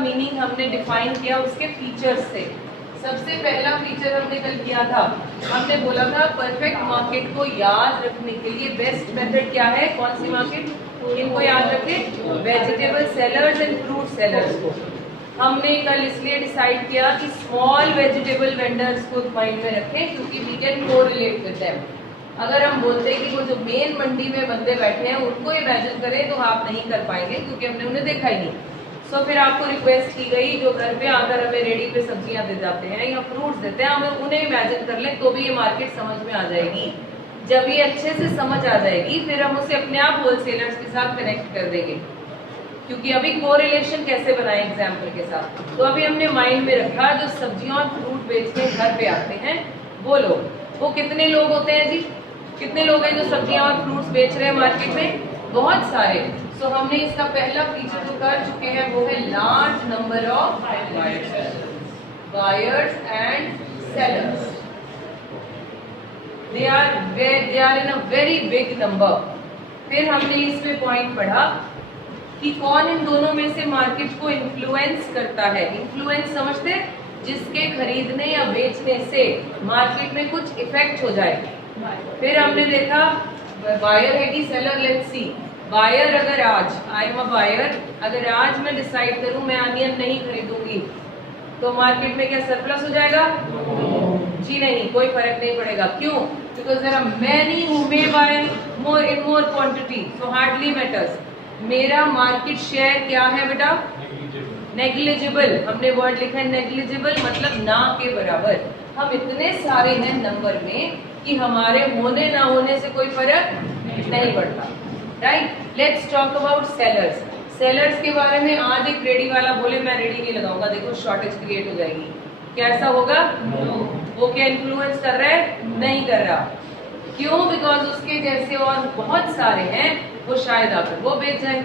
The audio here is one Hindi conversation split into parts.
मीनिंग हमने डिफाइन किया उसके फीचर्स से। सबसे पहला फीचर हमने कल किया था, हमने बोला था परफेक्ट मार्केट को याद रखने के लिए बेस्ट मेथड क्या है, कौन सी मार्केट, इनको याद रखें, vegetable sellers and fruit sellers को। हमने कल इसलिए डिसाइड किया कि स्मॉल वेजिटेबल वेंडर्स को माइंड में रखें क्योंकि we can correlate with them. अगर हम बोलते हैं कि वो जो मेन मंडी में बंदे बैठे हैं उनको इमेजिन करें तो आप नहीं कर पाएंगे क्योंकि हमने उन्हें देखा ही नहीं। सो फिर आपको रिक्वेस्ट की गई जो घर पे आकर हमें रेडी पे सब्जियां दे जाते हैं या फ्रूट्स देते हैं, हमें उन्हें इमेजिन कर लें तो भी ये मार्केट समझ में आ जाएगी। जब ये अच्छे से समझ आ जाएगी फिर हम उसे अपने आप होलसेलर्स के साथ कनेक्ट कर देंगे, क्योंकि अभी कोरिलेशन कैसे बनाए एग्जाम्पल के साथ। तो अभी हमने माइंड में रखा जो सब्जियां और फ्रूट बेचने घर पे आते हैं वो लोग, वो कितने लोग होते हैं जी, कितने लोग हैं जो सब्जियां और फ्रूट्स बेच रहे हैं मार्केट में, बहुत सारे। सो हमने इसका पहला फीचर जो कर चुके हैं वो है large number of buyers and sellers, they are in a very big number. फिर हमने इसमें पॉइंट पढ़ा कि कौन इन दोनों में से मार्केट को इन्फ्लुएंस करता है। इन्फ्लुएंस समझते हैं, जिसके खरीदने या बेचने से मार्केट में कुछ इफेक्ट हो जाए। फिर हमने देखा बायर है कि सेलर, लेट्स सी। बायर अगर आज, आई एम अ बायर, अगर आज मैं डिसाइड करूं मैं अनियन नहीं खरीदूंगी तो मार्केट में क्या सरप्लस हो जाएगा? जी नहीं, कोई फर्क नहीं पड़ेगा। क्यों? Because there are many who may buy more in more quantity, so hardly matters. मेरा मार्केट शेयर क्या है बेटा? नेग्लिजिबल। हमने वर्ड लिखा है नेग्लिजिबल, मतलब ना के बराबर। हम इतने सारे हैं नंबर में कि हमारे होने ना होने से कोई फर्क नहीं पड़ता, right. Let's talk about sellers. Sellers के बारे में आज एक रेडी वाला बोले मैं रेडी नहीं लगाऊंगा, देखो शॉर्टेज क्रिएट हो जाएगी, कैसा होगा? वो क्या इन्फ्लुएंस कर रहा है? नहीं कर रहा। क्यों? बिकॉज उसके जैसे और बहुत सारे हैं, वो शायद आकर वो बेच जाए।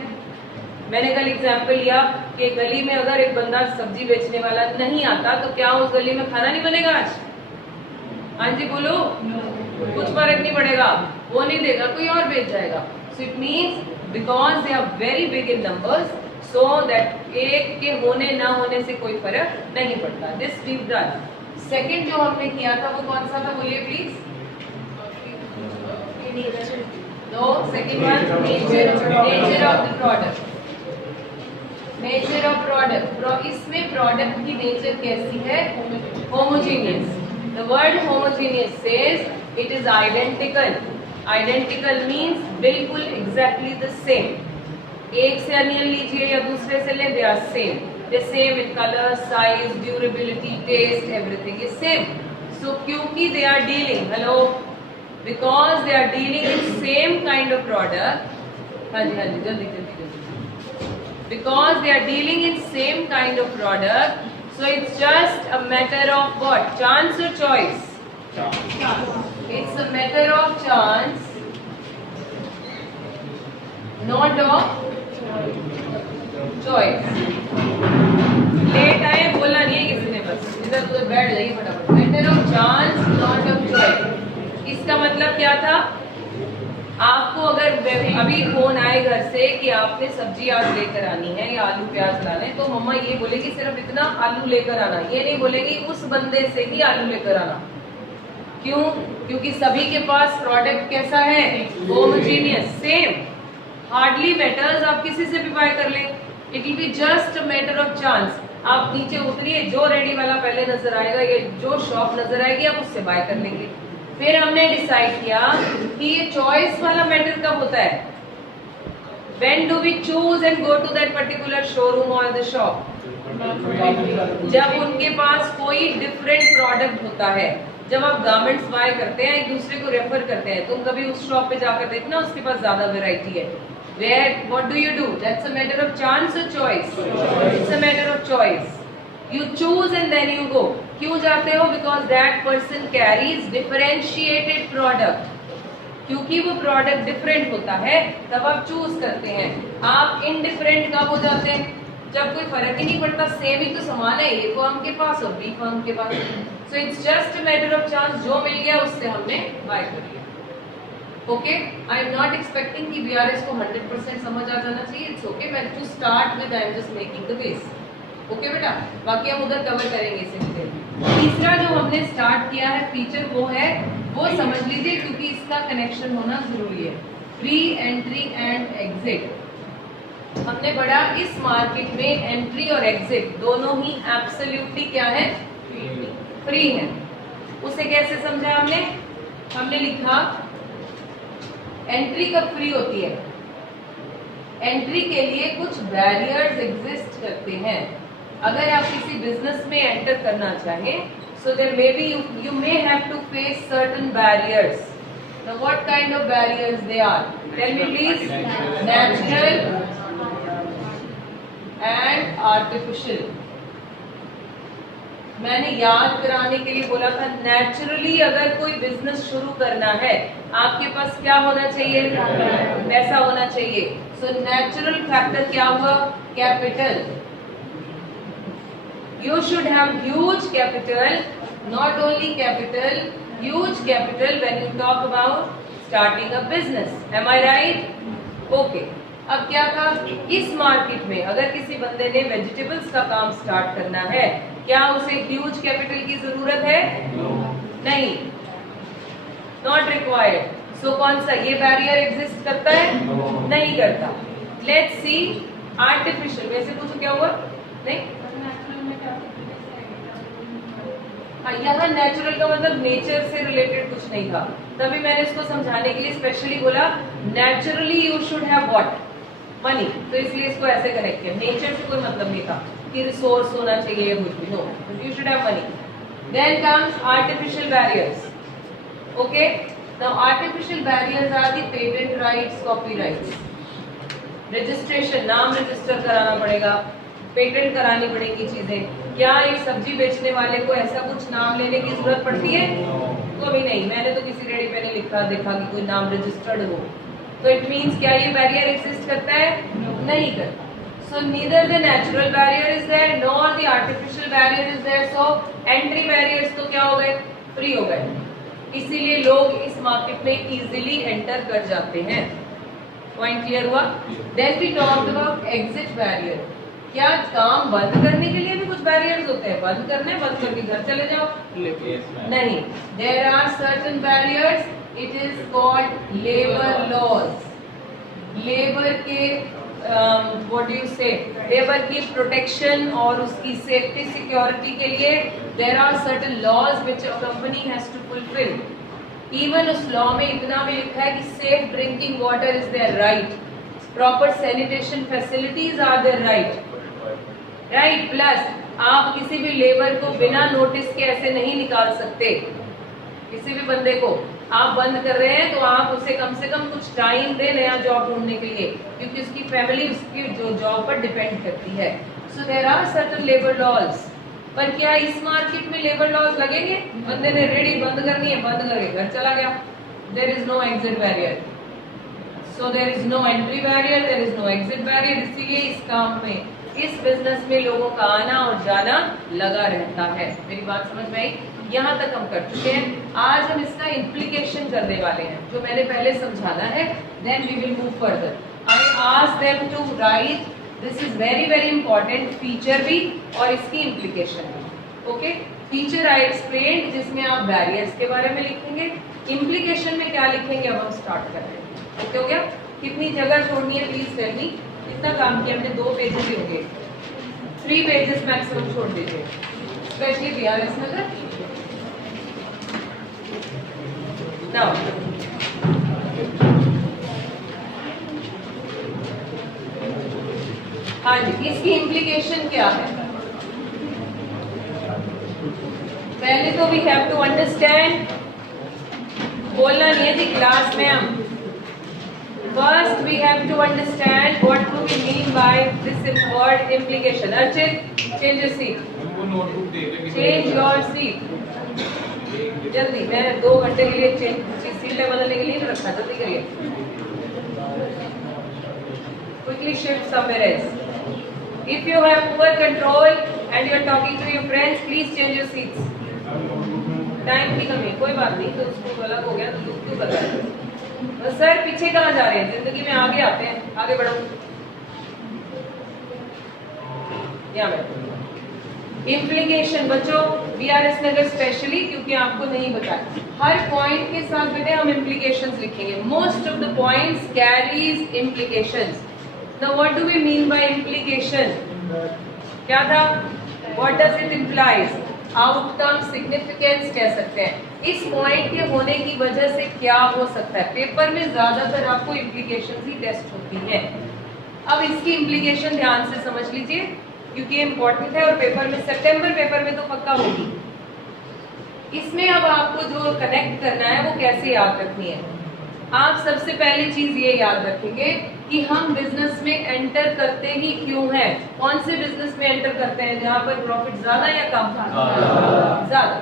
मैंने कल एग्जाम्पल लिया कि गली में अगर एक बंदा सब्जी बेचने वाला नहीं आता तो क्या उस गली में खाना नहीं बनेगा आज? हाँ जी बोलो, कुछ फर्क नहीं पड़ेगा, वो नहीं देगा, कोई और बेच जाएगा। So it means because they are very big in numbers, so that एक के होने ना होने से कोई फर्क नहीं पड़ता। This we done. सेकंड जो हमने किया था वो कौन सा था, बोलिए please. No, second one nature of the product. Nature of product, इसमें प्रोडक्ट की नेचर कैसी है? Homogeneous. The word homogeneous says it is identical. Identical means बिल्कुल एग्जैक्टली द सेम। एक से अनियन लीजिए या दूसरे से ले, they are same. They same in colour, size, durability, taste, everything is same. So क्योंकि they are dealing, hello, because they are dealing in same kind of product. हाँ जी हाँ जी, जल्दी जल्दी जल्दी। Because they are dealing in same kind of product, so it's just a matter of what? Chance or choice? It's a matter of chance, not of choice. Late आए बोलना नहीं है किसी ने, बस इधर उधर बैठ जाइए फटाफट। Matter of chance, not of choice। इसका मतलब क्या था? आपको अगर अभी फोन आए घर से कि आपने सब्जी आज लेकर आनी है या आलू प्याज लाने, तो मम्मा ये बोलेगी सिर्फ इतना आलू लेकर आना, ये नहीं बोलेगी उस बंदे से ही आलू लेकर आना। क्यों? क्योंकि सभी के पास प्रोडक्ट कैसा है? होमोजीनियस, सेम, हार्डली मैटर्स, आप किसी से भी बाय कर लें। It will be just a matter of chance. आप नीचे उतरिए, जो रेडी वाला पहले नजर आएगा या जो शॉप नजर आएगी आप उससे बाय कर लेंगे। फिर हमने डिसाइड किया कि ये चॉइस वाला मैटर कब होता है? When do we choose and go to that particular showroom or the shop? जब उनके पास कोई डिफरेंट प्रोडक्ट होता है। जब आप गारमेंट्स बाय करते हैं, एक दूसरे को रेफर करते हैं, तुम कभी उस शॉप पे जाकर देखना उसके पास ज्यादा वैरायटी है। Where what do you do? That's a matter of chance or choice? It's a matter of choice. You choose and then you go. क्यों जाते हो? Because that person carries differentiated product. क्योंकि वो प्रोडक्ट डिफरेंट होता है तब आप चूज करते हैं। आप इनडिफरेंट कब हो जाते हैं? जब कोई फर्क ही नहीं पड़ता, सेम ही तो सामान है, ए फर्म के पास और बी फर्म के पास। So it's just a matter of chance, जो मिल गया उससे हमने बाय कर लिया। Okay, I am not expecting कि बीआरएस को 100% समझ आ जाना चाहिए। It's okay, but to start with I am just making the base. Okay बेटा, बाकी हम उधर कवर करेंगे इसे डिटेल में। तीसरा जो हमने स्टार्ट किया है फीचर वो समझ लीजिए क्योंकि इसका कनेक्शन होना जरूरी है। Free entry and exit. हमने पढ़ा इस मार्केट में एंट्री और एग्जिट दोनों ही एब्सोल्युटली क्या है, फ्री है। उसे कैसे समझा हमने लिखा एंट्री कब फ्री होती है, एंट्री के लिए कुछ बैरियर्स एग्जिस्ट करते हैं। अगर आप किसी बिजनेस में एंटर करना चाहें, so there may be you may have to face certain barriers. Now what kind of barriers they are? Tell me please. Natural and artificial. मैंने याद कराने के लिए बोला था, नेचुरली अगर कोई बिजनेस शुरू करना है आपके पास क्या होना चाहिए, पैसा होना चाहिए। सो नेचुरल फैक्टर क्या हुआ, capital. You should have huge capital, not only capital, huge capital when you talk about starting a business. Am I right? Okay. अब क्या था, इस मार्केट में अगर किसी बंदे ने वेजिटेबल्स का काम स्टार्ट करना है, क्या उसे ह्यूज कैपिटल की जरूरत है? नहीं, नॉट रिक्वायर्ड। सो कौन सा ये बैरियर एग्जिस्ट करता है? नहीं करता। लेट्स सी आर्टिफिशियल में से कुछ क्या हुआ, नहीं यहाँ नेचुरल का मतलब नेचर से रिलेटेड कुछ नहीं था, तभी मैंने इसको समझाने के लिए स्पेशली बोला naturally you should have what, money. तो इसलिए इसको ऐसे कनेक्ट किया, नेचर से कोई मतलब नहीं था कि रिसोर्स होना चाहिए कुछ भी, no, you should have money. Then comes artificial barriers. Okay, now artificial barriers are the patent rights, copyrights, registration, नाम रजिस्टर कराना पड़ेगा, पेटेंट करानी पड़ेगी चीजें। क्या एक सब्जी बेचने वाले को ऐसा कुछ नाम लेने की जरूरत पड़ती है? कभी नहीं, मैंने तो किसी रेडी पे नहीं लिखा देखा कि कोई नाम रजिस्टर्ड हो। तो इट मींस क्या ये बैरियर एग्जिस्ट करता है? नहीं करता। So neither the natural barrier is there nor the artificial barrier is there. So entry barriers तो क्या हो गए, फ्री हो गए, इसीलिए लोग इस मार्केट में इजीली एंटर कर जाते हैं। पॉइंट क्लियर हुआ? Then we talked about exit barrier. क्या काम बंद करने के लिए भी कुछ बैरियर्स होते हैं? बंद करने, बंद करके घर चले जाओ, नहीं। There are certain barriers, it is called labour laws. Labour के what do you say, labour की प्रोटेक्शन और उसकी सेफ्टी सिक्योरिटी के लिए there are certain laws which a company has to fulfil. Even उस लॉ में इतना भी लिखा है कि safe drinking water is their right, proper sanitation facilities are their right, right. Plus आप किसी भी लेबर को बिना नोटिस के ऐसे नहीं निकाल सकते। किसी भी बंदे को आप बंद कर रहे हैं तो आप उसे कम से कम कुछ टाइम दे नया जॉब ढूंढने के लिए, क्योंकि उसकी फैमिली उसकी जो जॉब पर डिपेंड करती है। So there are certain labour laws. पर क्या इस मार्केट में लेबर लॉज लगेंगे? बंदे ने रेडी बंद करनी है, बंद करके घर चला गया, there is no exit barrier. So there is no entry barrier, there is no exit barrier. इसीलिए इस काम में, इस बिजनेस में लोगों का आना और जाना लगा रहता है। मेरी बात समझ में आई? यहाँ तक हम कर चुके हैं। आज हम इसका इम्प्लीकेशन करने वाले हैं, जो मैंने पहले समझाना है। Then we will move further. I ask them to write, this is very very important, feature भी और इसकी इम्प्लीकेशन भी। ओके, फीचर आई एक्सप्लेन, जिसमें आप बैरियर्स के बारे में लिखेंगे, इम्प्लीकेशन में क्या लिखेंगे अब हम स्टार्ट कर रहे हैं। ओके हो गया? कितनी जगह छोड़नी है प्लीज टेल मी। इतना काम किया हमने, 2 पेजेस ही होंगे, 3 पेजेस मैक्सिमम छोड़ दीजिए, स्पेशली बीआरएस में। नाउ हाँ जी, इसकी इम्प्लीकेशन क्या है? पहले तो वी हैव टू अंडरस्टैंड, बोलना नहीं है जी क्लास में हम। First, we have to understand what do we mean by this word implication. Archit, change your seat. Change your seat. जल्दी, मैंने 2 घंटे के लिए सीट बदलने के लिए नहीं रखा, जल्दी करिए। Quickly shift somewhere else. If you have poor control and you are talking to your friends, please change your seats. Time की कमी, कोई बात नहीं, तो उसको गलत हो गया तो दुख क्यों कर रहा है? सर पीछे कहाँ जा रहे हैं? जिंदगी में आगे आते हैं, आगे बढ़ो। यहाँ बैठो। इम्प्लीकेशन बच्चों बीआरएस नगर स्पेशली क्योंकि आपको नहीं बताया, हर पॉइंट के साथ बेटे हम इम्प्लीकेशंस लिखेंगे। Most of the points carries implications. Now what do we mean by implication? क्या था? What does it implies? Outcome, significance कह सकते हैं। इस पॉइंट के होने की वजह से क्या हो सकता है? पेपर में ज्यादातर आपको इम्प्लीकेशंस ही टेस्ट होती है। अब इसकी इम्प्लीकेशन ध्यान से समझ लीजिए क्योंकि इम्पोर्टेंट है और पेपर में, सितंबर पेपर में तो पक्का होगी। इसमें अब आपको जो कनेक्ट करना है वो कैसे याद रखनी है? आप सबसे पहली चीज ये याद रखेंगे कि हम बिजनेस में एंटर करते ही क्यों हैं। कौन से बिजनेस में एंटर करते हैं जहां पर प्रॉफिट ज्यादा या कम? ज्यादा।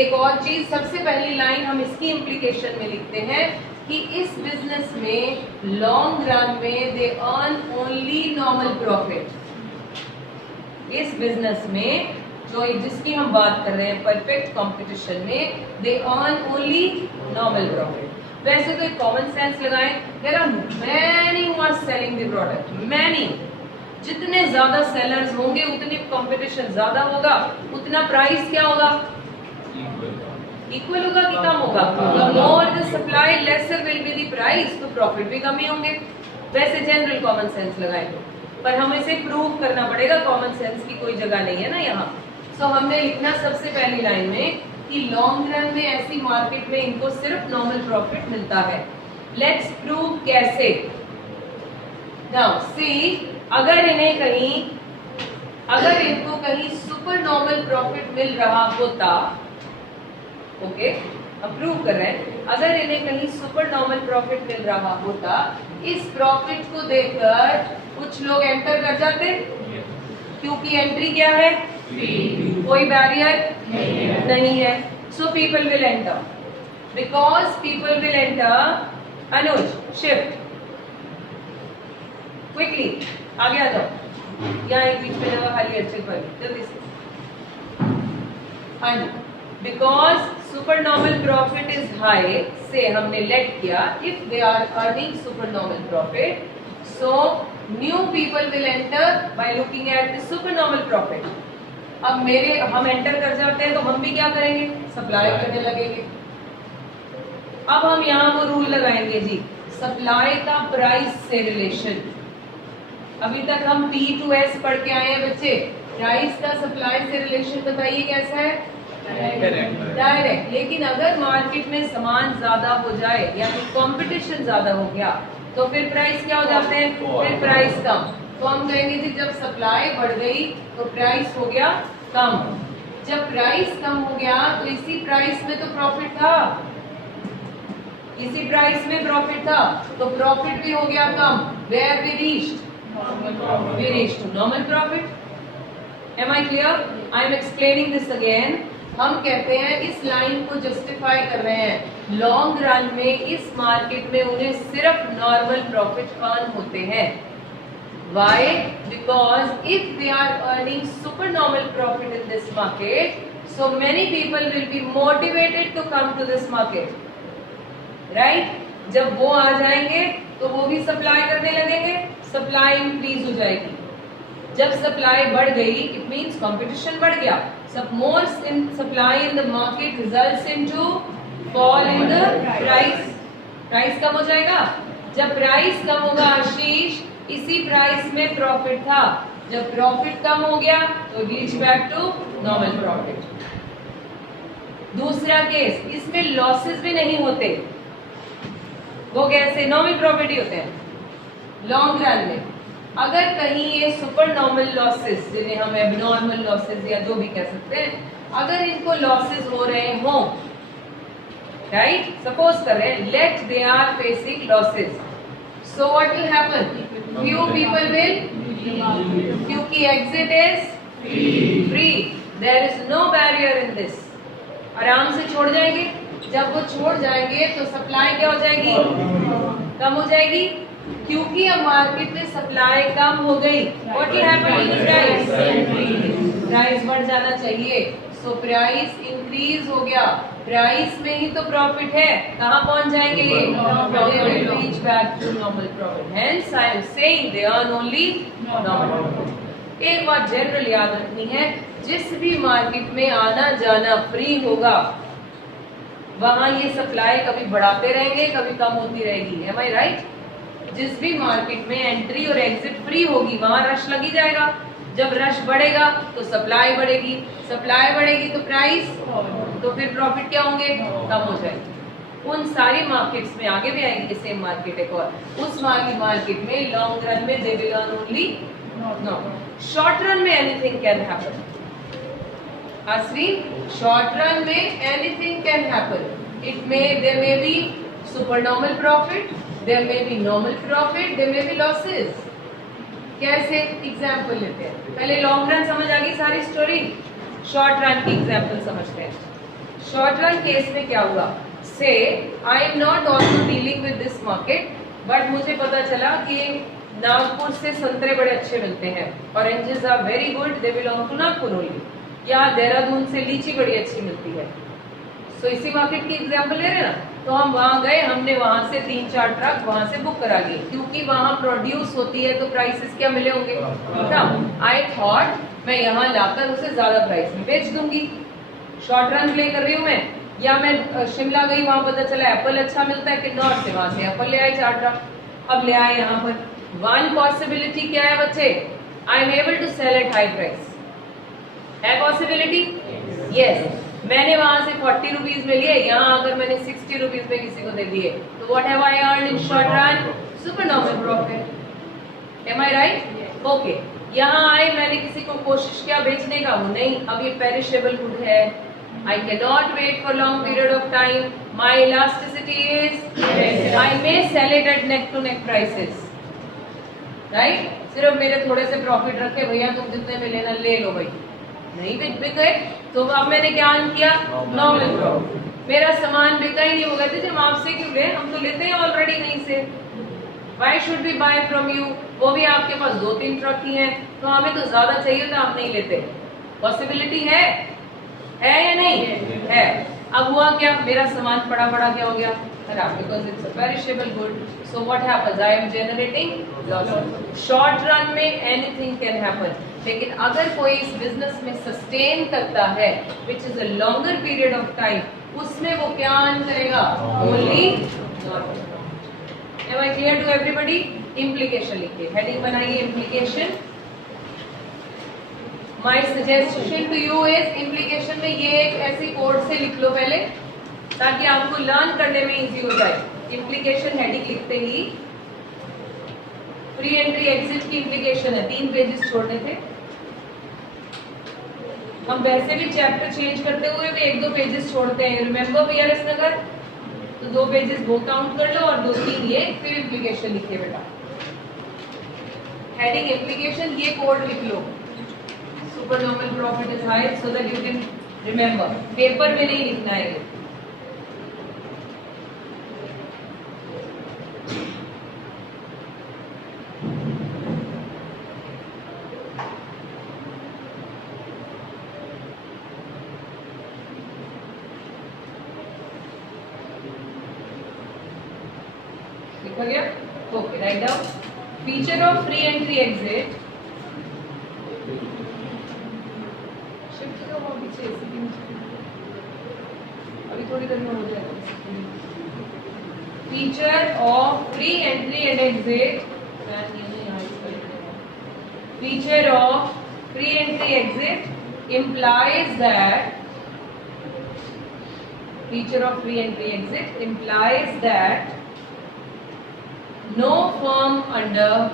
एक और चीज, सबसे पहली लाइन हम इसकी इम्प्लीकेशन में लिखते हैं कि इस बिजनेस में लॉन्ग रन में they earn only normal profit. इस बिजनेस में जो जिसकी हम बात कर रहे हैं परफेक्ट कंपटीशन में, they earn only normal profit. वैसे तो एक कॉमन सेंस लगाएं, there are many who are selling the product, many. जितने ज्यादा सेलर्स होंगे उतनी कंपटीशन ज्यादा होगा, उतना प्राइस क्या होगा? इक्वल होगा कि कम होगा? The more the supply laser will be the price, तो प्रॉफिट भी कम ही होंगे। वैसे जनरल कॉमन सेंस लगाएं, पर हमें इसे प्रूव करना पड़ेगा, कॉमन सेंस की कोई जगह नहीं है ना यहाँ। सो हमने लिखना सबसे पहली लाइन में कि लॉन्ग रन में ऐसी मार्केट में इनको सिर्फ नॉर्मल प्रॉफिट मिलता है। लेट्स प्रूव कैसे। नाउ सी, अगर इनको कहीं सुपर नॉर्मल प्रॉफिट मिल रहा होता, ओके हम प्रूव कर रहे हैं, अगर इन्हें कहीं सुपर नॉर्मल प्रॉफिट मिल रहा होता, इस प्रॉफिट को देखकर कुछ लोग एंटर कर जाते, क्योंकि एंट्री क्या है? कोई बैरियर नहीं है। So people will enter, because people will enter. Anuj shift quickly, आगे आ जाओ, यहाँ एक बीच में जगह खाली, अच्छे पर जल्दी से। हाँ जी, because super normal profit is high से हमने लेट किया, if they are earning super normal profit, so new people will enter by looking at the super normal profit. अब हम एंटर कर जाते हैं तो हम भी क्या करेंगे? सप्लाई करने लगेंगे। अब हम यहाँ वो रूल लगाएंगे जी, सप्लाई का प्राइस से रिलेशन। अभी तक हम P to S पढ़ के आए हैं बच्चे, प्राइस का सप्लाई से रिलेशन बताइए कैसा है? डायरेक्ट। लेकिन अगर मार्केट में सामान ज्यादा हो जाए या फिर कंपटीशन ज्यादा हो गया तो फिर प्राइस क्या हो जाते हैं? फिर प्राइस कम। तो हम कहेंगे जी जब सप्लाई बढ़ गई तो प्राइस हो गया कम। जब प्राइस कम हो गया तो इसी प्राइस में तो प्रॉफिट था, इसी प्राइस में प्रॉफिट था, तो प्रॉफिट भी हो गया कम। Where we reached to normal profit. Am I clear? I am explaining this again. हम कहते हैं इस लाइन को जस्टिफाई कर रहे हैं, लॉन्ग रन में इस मार्केट में उन्हें सिर्फ नॉर्मल प्रॉफिट अर्न होते हैं। Why? Because if they are earning supernormal profit in this market, so many people will be motivated to come to this market, right? जब वो आ जाएंगे तो वो भी सप्लाई करने लगेंगे, सप्लाई इंक्रीज हो जाएगी। जब सप्लाई बढ़ गई, इट मीन्स कंपटीशन बढ़ गया। सब more supply in the market results into fall in the price. Price कम हो जाएगा। जब प्राइस कम होगा आशीष, इसी प्राइस में प्रॉफिट था, जब प्रॉफिट कम हो गया तो reach back to normal profit. दूसरा केस, इसमें लॉसेस भी नहीं होते, वो कैसे? नॉर्मल प्रॉफिट ही होते हैं लॉन्ग रन में। अगर कहीं ये सुपर नॉर्मल लॉसेस, जिन्हें हम एबनॉर्मल लॉसेस या जो भी कह सकते हैं, अगर इनको लॉसेस हो रहे हो, राइट, सपोज कर रहे हैं let they are facing losses, so what will happen? Few people will, क्योंकि exit is free, there is no barrier in this, आराम से छोड़ जाएंगे। जब वो छोड़ जाएंगे तो सप्लाई क्या हो जाएगी? कम हो जाएगी, क्योंकि अब मार्केट में सप्लाई कम हो गई। What will happen to the price? Price बढ़ जाना चाहिए, सो प्राइस इंक्रीज हो गया। प्राइस में ही तो प्रॉफिट है, कहाँ पहुंच जाएंगे ये? They will reach back to normal profit. Hence I am saying they earn only normal profit. एक बात जनरल याद रखनी है, जिस भी मार्केट में आना जाना फ्री होगा वहां ये सप्लाई कभी बढ़ाते रहेंगे कभी कम होती रहेगी। M I right? जिस भी मार्केट में एंट्री और एग्जिट फ्री होगी वहां रश लगी जाएगा। जब रश बढ़ेगा तो सप्लाई बढ़ेगी, सप्लाई बढ़ेगी तो प्राइस, तो फिर प्रॉफिट क्या होंगे? कम हो जाएंगे। उन सारी मार्केट्स में आगे भी आएंगे सेम मार्केट एक और, उस वाली मार्केट में लॉन्ग रन में they will earn only no, short run में anything can happen. Asri, short run में anything can happen. There may be supernormal profit, there may be normal profit, there may be losses. कैसे एग्जाम्पल लेते हैं? पहले लॉन्ग रन समझ आ गई सारी स्टोरी, शॉर्ट रन की एग्जाम्पल समझते हैं। शॉर्ट रन केस में क्या हुआ? से I am not also dealing with this market, but मुझे पता चला कि नागपुर से संतरे बड़े अच्छे मिलते हैं, oranges are very good, they belong to Nagpur only, या देहरादून से लीची बड़ी अच्छी मिलती है। सो इसी मार्केट की एग्जांपल ले रहे हैं ना, तो हम वहां गए, हमने वहां से 3-4 ट्रक वहां से बुक करा लिए, क्योंकि वहां प्रोड्यूस होती है तो प्राइसेस क्या मिले होंगे कम। आई थॉट मैं यहाँ लाकर उसे ज्यादा प्राइस में बेच दूंगी। शॉर्ट रन प्ले कर रही हूँ मैं, या मैं शिमला गई, वहां पता चला एप्पल अच्छा मिलता है किन्नौर से, वहां से एप्पल ले आए 4 ट्रक, अब ले आए यहाँ पर। वन पॉसिबिलिटी क्या है बच्चे? I am able to sell at high price. है पॉसिबिलिटी? यस। मैंने वहां से 40 रुपीज में लिए, यहाँ आकर मैंने 60 रुपीज में किसी को दे दिए, तो what have I earn in short run? Super normal profit. Am I right? Okay, यहाँ आए, मैंने किसी को कोशिश किया बेचने का, वो नहीं, अब ये पेरिशेबल गुड है, I cannot wait for long period of time. My elasticity is I may sell it at neck to neck prices. Right? सिर्फ मेरे थोड़े से प्रॉफिट रखे, भैया तुम जितने में लेना ले लो भाई, नहीं बिक गए तो अब मैंने क्या किया? Normal profit. मेरा सामान बिका ही नहीं, हो गए थे हम आपसे क्यों ले, हम तो लेते हैं ऑलरेडी नहीं से। Why should we buy from you? वो भी आपके पास 2-3 ट्रक ही हैं, तो हमें तो ज्यादा चाहिए था, आप नहीं लेते। पॉसिबिलिटी है या नहीं? है। अब हुआ क्या? मेरा सामान पड़ा क्या हो गया? खराब, because it's a perishable good. So what happens? I am generating loss. Short run में एनीथिंग कैन हैपन, लेकिन अगर कोई इस बिजनेस में सस्टेन करता है which is a longer period of time, उसमें वो क्या अर्न करेगा? Only not. Am I clear to everybody? Implication लिखिए, हेडिंग बनाइए implication. My suggestion to you is, implication में ये एक ऐसी कोड से लिख लो पहले, ताकि आपको लर्न करने में इजी हो जाए। इम्प्लीकेशन हेडिंग लिखते ही, फ्री एंट्री एग्जिट की इम्प्लीकेशन है, 3 पेजेस छोड़ने थे। हम वैसे भी चैप्टर चेंज करते हुए भी 1-2 पेजेस छोड़ते हैं। रिमेम्बर वीआरएस नगर, तो 2 पेजेस वो काउंट कर लो और 2-3 ये, फिर इम्प्लीकेशन लिखिए बेटा। हेडिंग इम्प्लीकेशन, ये कोड लिख लो, super normal profit is high, so that you can remember. Paper में नहीं लिखना है ये। लिखा गया? Okay, write down. Feature of free entry exit, अभी थोड़ी देर में हो जाएगा। Feature of free entry and exit, feature of free entry exit implies that feature of free entry exit implies that no firm under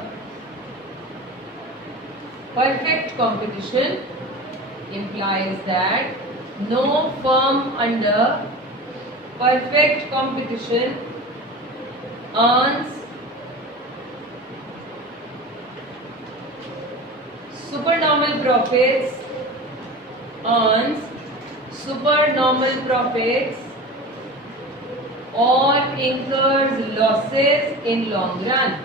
perfect competition implies that no firm under perfect competition earns supernormal profits, or incurs losses in long run.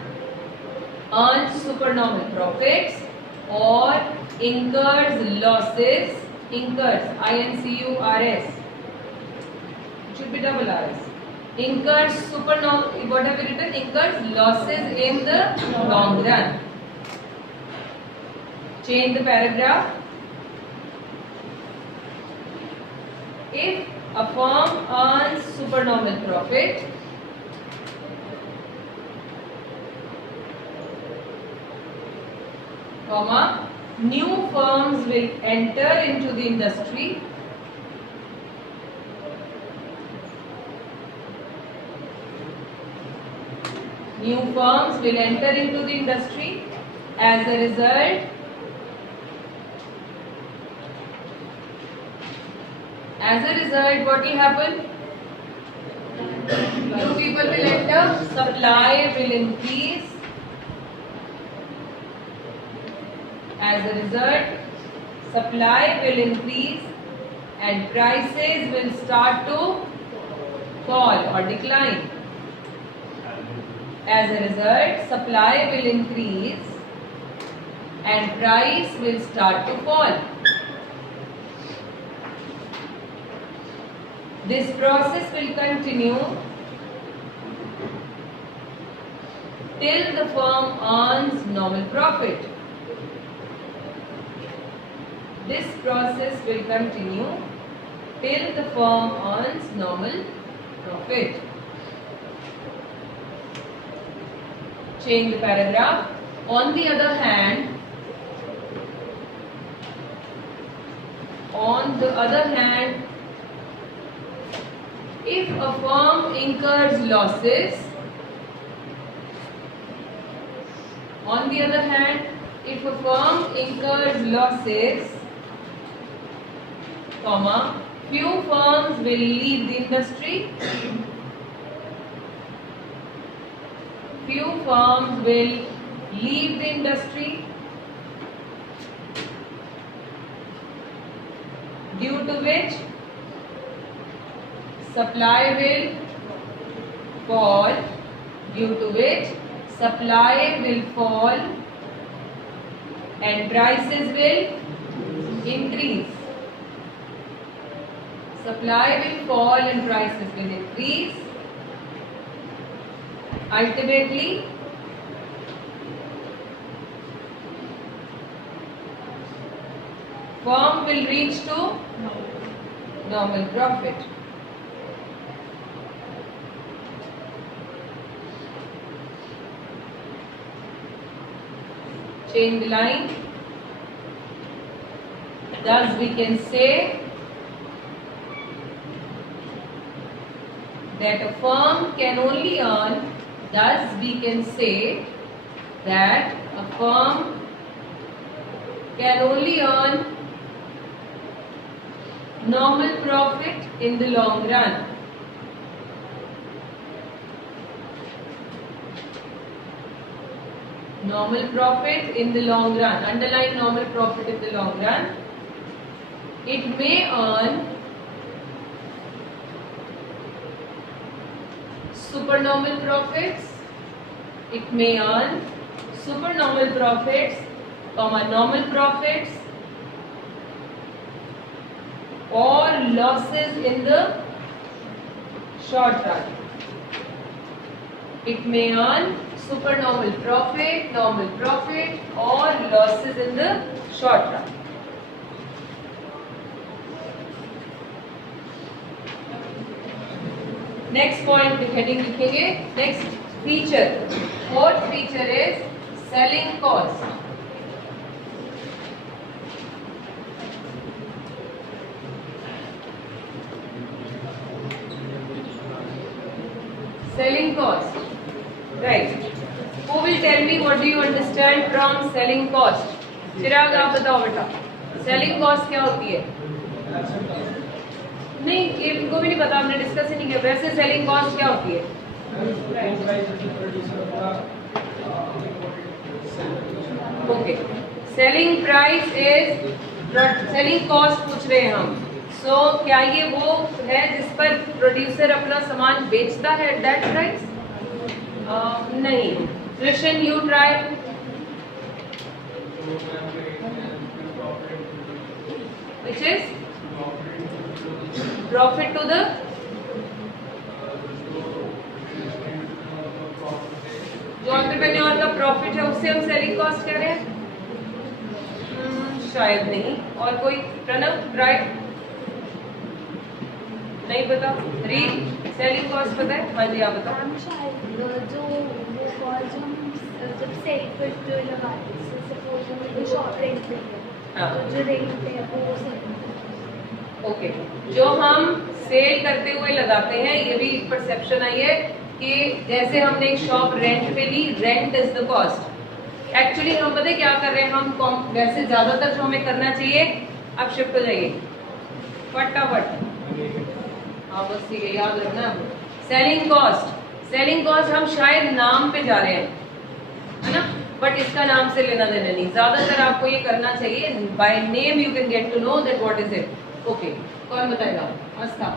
Earns supernormal profits or incurs losses, incurs, I-N-C-U-R-S, it should be double R-S. Incurs supernormal, what have we written? Incurs losses in the long run. Change the paragraph. If a firm earns supernormal profit, comma, new firms will enter into the industry as a result what will happen? New people will enter, supply will increase. As a result, supply will increase and prices will start to fall or decline. As a result, supply will increase and price will start to fall. This process will continue till the firm earns normal profit. This process will continue till the firm earns normal profit. Change the paragraph. On the other hand, if a firm incurs losses, comma, few firms will leave the industry. Due to which supply will fall. And prices will increase. Ultimately, firm will reach to normal profit. Change the line. Thus we can say that a firm can only earn normal profit in the long run. Underline normal profit in the long run. It may earn supernormal profits, normal profits, or losses in the short run. It may earn supernormal profit, normal profit, or losses in the short run. Next point heading लिखेंगे. Next feature. Fourth feature is selling cost. Selling cost. Right. Who will tell me what do you understand from selling cost? चिराग आप बताओ बेटा. Selling cost क्या होती है? नहीं, इनको भी नहीं पता, हमने डिस्कस ही नहीं किया. वैसे सेलिंग कॉस्ट क्या होती है? Okay, selling price is, selling cost पूछ रहे हैं हम. सो क्या ये वो है जिस पर प्रोड्यूसर अपना सामान बेचता है, दैट प्राइस? नहीं. Krishna, you try. Which is profit to the, जो एंटरप्रेन्योर का प्रॉफिट है उससे हम सेलिंग कॉस्ट कह रहे हैं. शायद नहीं। और कोई प्रणव ट्राई नहीं पता? रीड सेलिंग कॉस्ट पता है? हाँ जी आप बताओ। हम शायद जो वो कॉस्ट हम जब सेल पर जो लगाते हैं, सपोज हम कोई शॉप रेंट पे है, हाँ। तो जो रेंट है वो सेल। ओके, जो हम सेल करते हुए लगाते हैं, ये भी परसेप्शन आई है कि जैसे हमने एक शॉप रेंट पे ली, rent is the cost. Actually हम पता है क्या कर रहे हैं, हम वैसे ज्यादातर जो हमें करना चाहिए, अब शिफ्ट हो जाइए फटाफट। हाँ बस ठीक है, याद रखना। सेलिंग कॉस्ट, सेलिंग कॉस्ट हम शायद नाम पे जा रहे हैं, है ना, बट इसका नाम से लेना देना नहीं। ज्यादातर आपको ये करना चाहिए, by name you can get to know that what is it. Okay, कौन बताएगा? आस्था।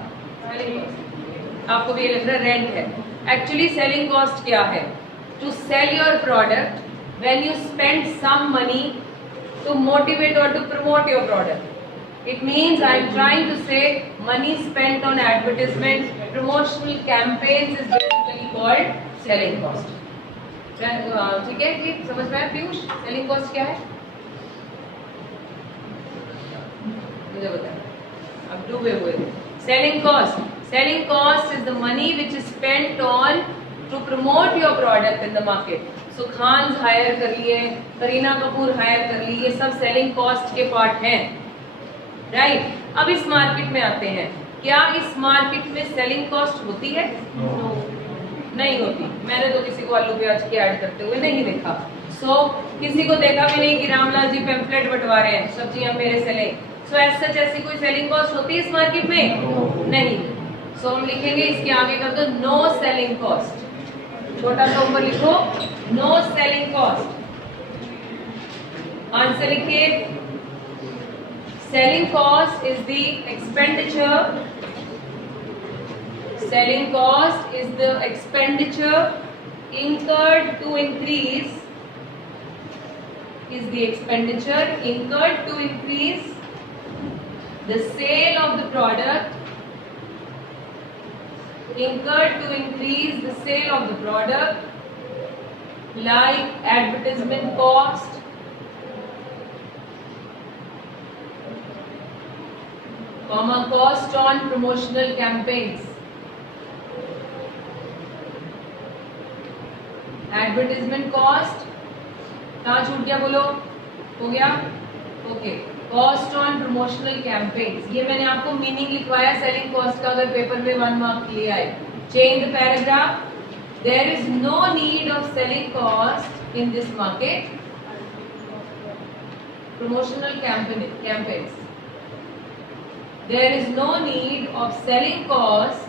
सेलिंग कॉस्ट आपको भी ये लग रहा है रेंट है। एक्चुअली सेलिंग कॉस्ट क्या है? To sell your product when you spend some money to motivate or to promote your product. It means I am trying to say money spent on advertisement, promotional campaigns is basically called selling cost. ठीक है, ठीक समझ में आया पीयूष? सेलिंग कॉस्ट क्या है मुझे बताओ, अब डूबे हुए। Selling cost is the money which is spent on to promote your product in the market. So Khan hire कर लिए, करीना कपूर हायर कर ली, ये सब सेलिंग कॉस्ट के पार्ट हैं, राइट। अब इस मार्केट में आते हैं, क्या इस मार्केट में सेलिंग कॉस्ट होती है? नहीं होती। मैंने तो किसी को आलू प्याज की ऐड करते हुए नहीं देखा। सो किसी को देखा भी नहीं कि रामलाल जी पेम्फलेट बंटवा रहे हैं, सब्जियां मेरे से लें। सो सच ऐसी कोई सेलिंग कॉस्ट होती है इस मार्केट में? नहीं। सो हम लिखेंगे इसके आगे कर दो नो सेलिंग कॉस्ट, छोटा सा ऊपर लिखो नो सेलिंग कॉस्ट। आंसर लिखिए, selling cost is the expenditure, selling cost is the expenditure incurred to increase, is the expenditure incurred to increase the sale of the product, incurred to increase the sale of the product, like advertisement cost, comma cost on promotional campaigns, advertisement cost कहाँ छूट गया बोलो? हो गया? Okay, cost on promotional campaigns, ये मैंने आपको मीनिंग लिखवाया सेलिंग कॉस्ट का, अगर पेपर में 1 मार्क लिए आए। Change the paragraph, there is no need of selling cost in this market, promotional campaigns, there is no need of selling cost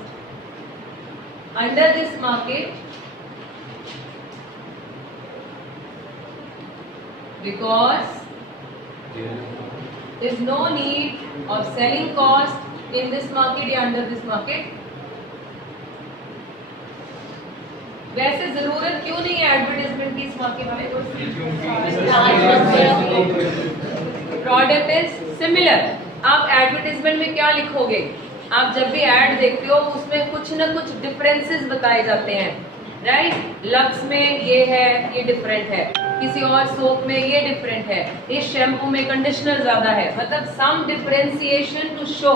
under this market because there is no need of selling cost in this market या under this market। वैसे जरूरत क्यों नहीं है एडवर्टाइजमेंट की इस मार्केट में? Product is similar. आप एडवर्टाइजमेंट में क्या लिखोगे? आप जब भी एड देखते हो उसमें कुछ ना कुछ डिफरेंसेस बताए जाते हैं, राइट। लक्स में ये है, ये डिफरेंट है, किसी और सोप में ये डिफरेंट है, इस शैम्पू में कंडीशनर ज्यादा है, मतलब some differentiation to show,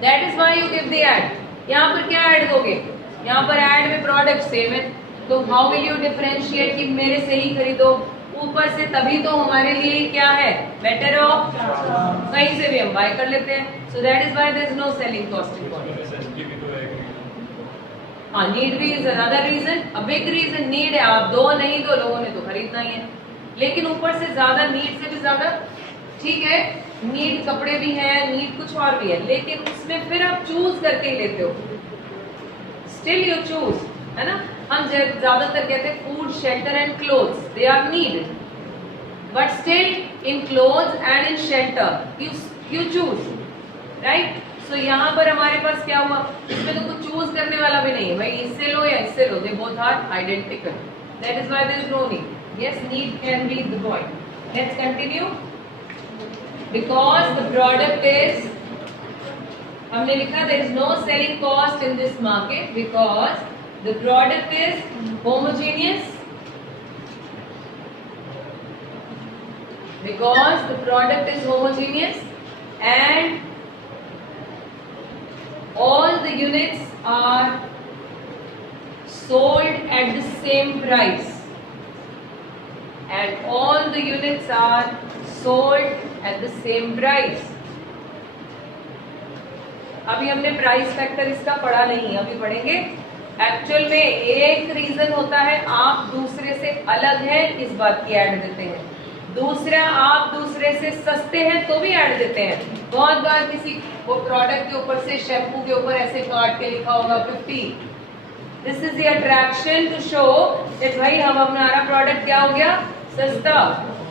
that is why you give the ad. यहाँ पर क्या ऐड दोगे? यहाँ पर ऐड में प्रोडक्ट सेम है, तो हाउ विल यू डिफरेंशिएट कि मेरे से ही खरीदो? ऊपर से तभी तो हमारे लिए क्या है, बेटर ऑफ, कहीं से भी हम बाय कर लेते हैं। So that is why there is no selling cost involved. हाँ, नीड भी is another reason, a big reason. Need है, आप दो नहीं दो, लोगों ने तो खरीदना ही है। लेकिन ऊपर से ज्यादा, नीड से भी ज्यादा, ठीक है, नीड कपड़े भी हैं, नीड कुछ और भी है, लेकिन उसमें फिर आप चूज करके ही लेते हो, स्टिल यू चूज, है ना। हम ज्यादातर कहते हैं food, shelter and clothes, they are need, but still in clothes and in shelter you choose, right. So यहाँ पर हमारे पास क्या हुआ, इसमें तो कुछ चूज करने वाला भी नहीं है, भाई इससे लो या इससे लो, they both are identical, that is why there is no need. Yes, need can be the point. Let's continue. Because the product is, हमने लिखा there is no selling cost in this market because the product is homogeneous, Because the product is homogeneous and all the units are sold at the same price. And all the units are sold at the same price. अभी हमने प्राइस फैक्टर इसका पढ़ा नहीं, अभी पढ़ेंगे। एक्चुअल में एक रीजन होता है आप दूसरे से अलग हैं इस बात की ऐड देते हैं, दूसरा आप दूसरे से सस्ते हैं तो भी ऐड देते हैं। बहुत बार किसी वो प्रोडक्ट के ऊपर से शैम्पू के ऊपर ऐसे काट के लिखा होगा 50। This is the attraction to show that भाई हम हमारा प्रोडक्ट क्या हो गया, सस्ता,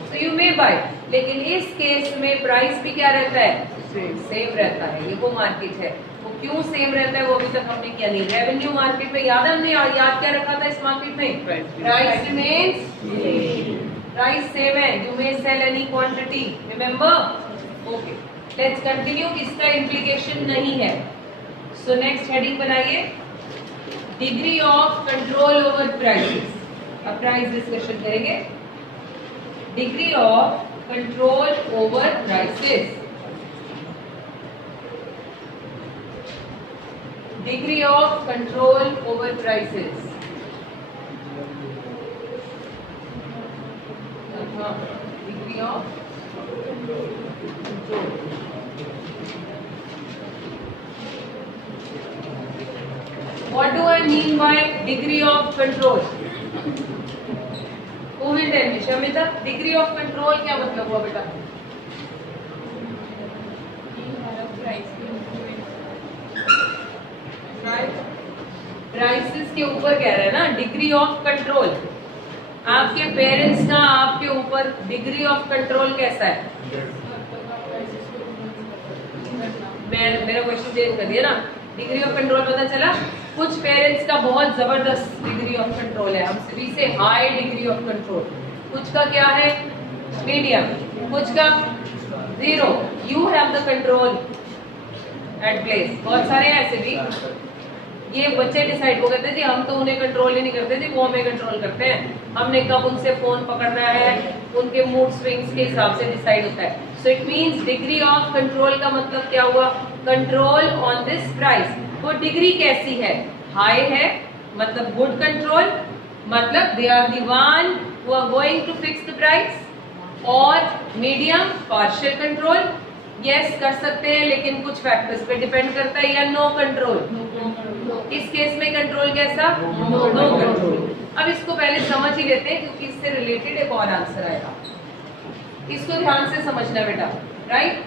सो यू मे बाय। लेकिन इस केस में प्राइस भी क्या रहता है, सेम रहता है। ये वो मार्केट है, वो क्यों सेम रहता है वो अभी तक हमने किया नहीं। रेवेन्यू मार्केट में याद हमने याद क्या रखा था इस मार्केट में, प्राइस रिमेन्स, प्राइस सेम है, you may sell any quantity, remember. Okay, let's continue. इसका इम्प्लीकेशन नहीं है। सो नेक्स्ट हेडिंग बनाइए, degree of control over prices. अब प्राइस डिस्कशन करेंगे। Degree of control over prices, degree of control over prices. Degree of control. What do I mean by degree of control? Who will tell me? Shamita, degree of control क्या मतलब हुआ बेटा? प्राइसेस के ऊपर कह रहे हैं ना, डिग्री ऑफ कंट्रोल। आपके पेरेंट्स का आपके ऊपर डिग्री ऑफ कंट्रोल कैसा है? मेरा क्वेश्चन चेंज कर दिया ना, डिग्री ऑफ कंट्रोल पता चला। कुछ पेरेंट्स का बहुत जबरदस्त डिग्री ऑफ कंट्रोल है, हम सभी से हाई डिग्री ऑफ कंट्रोल। कुछ का क्या है, मीडियम, कुछ का zero. You have the control at place. बहुत सारे ऐसे भी ये बच्चे डिसाइड वो कहते थे हम तो उन्हें कंट्रोल ही नहीं करते थे, वो हमें कंट्रोल करते हैं। हमने कब उनसे फोन पकड़ना है उनके मूड स्विंग्स के हिसाब से डिसाइड होता है। So it means degree of control का मतलब क्या हुआ, कंट्रोल ऑन दिस प्राइस। वो डिग्री कैसी है, हाई है मतलब गुड कंट्रोल, मतलब they are the one who are going to fix the price, और मीडियम पार्शियल कंट्रोल, यस कर सकते हैं लेकिन कुछ फैक्टर्स पे डिपेंड करता है, या नो कंट्रोल। इस केस में कंट्रोल कैसा, नो कंट्रोल। अब इसको पहले समझ ही लेते हैं क्योंकि इससे रिलेटेड एक और आंसर आएगा, इसको ध्यान से समझना बेटा, राइट।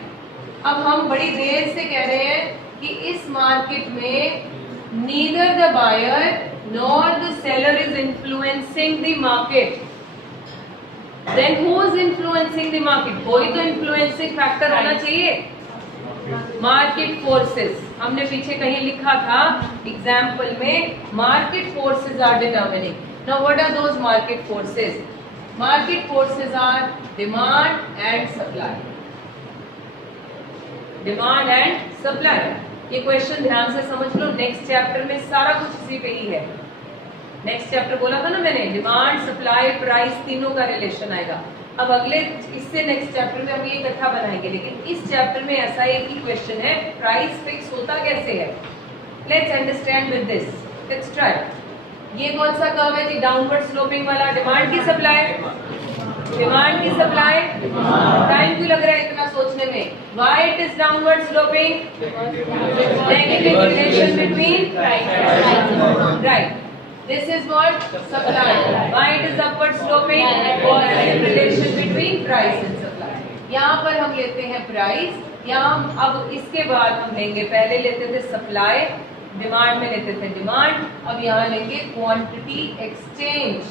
अब हम बड़ी देर से कह रहे हैं कि इस मार्केट में neither the buyer nor the seller is influencing the market. Then who is influencing the market? कोई तो इन्फ्लुएंसिंग फैक्टर होना चाहिए, मार्केट फोर्सेस। हमने पीछे कहीं लिखा था एग्जाम्पल में, market forces are determining. Now what are those market forces? Market forces are demand and supply, demand and supply. ये क्वेश्चन ध्यान से समझ लो, नेक्स्ट चैप्टर में सारा कुछ इसी पे ही है। नेक्स्ट चैप्टर बोला था ना मैंने, डिमांड सप्लाई प्राइस तीनों का रिलेशन आएगा। अब अगले इससे नेक्स्ट चैप्टर में हम ये इकट्ठा बनाएंगे, लेकिन इस चैप्टर में ऐसा एक ही क्वेश्चन है, प्राइस फिक्स होता कैसे है। Let's understand with this, let's try. ये कौन सा कर्व है जी, डाउनवर्ड स्लोपिंग वाला? डिमांड की सप्लाई, डिमांड की सप्लाई। टाइम क्यों लग रहा है इतना सोचने में? Why it is downward sloping? Negative relation between price, right. This is what supply. Why it is upward sloping? Positive relation between price and supply. यहाँ पर हम लेते हैं प्राइस, यहाँ अब इसके बाद हम लेंगे, पहले लेते थे सप्लाई, डिमांड में लेते थे डिमांड, अब यहाँ लेंगे क्वांटिटी एक्सचेंज।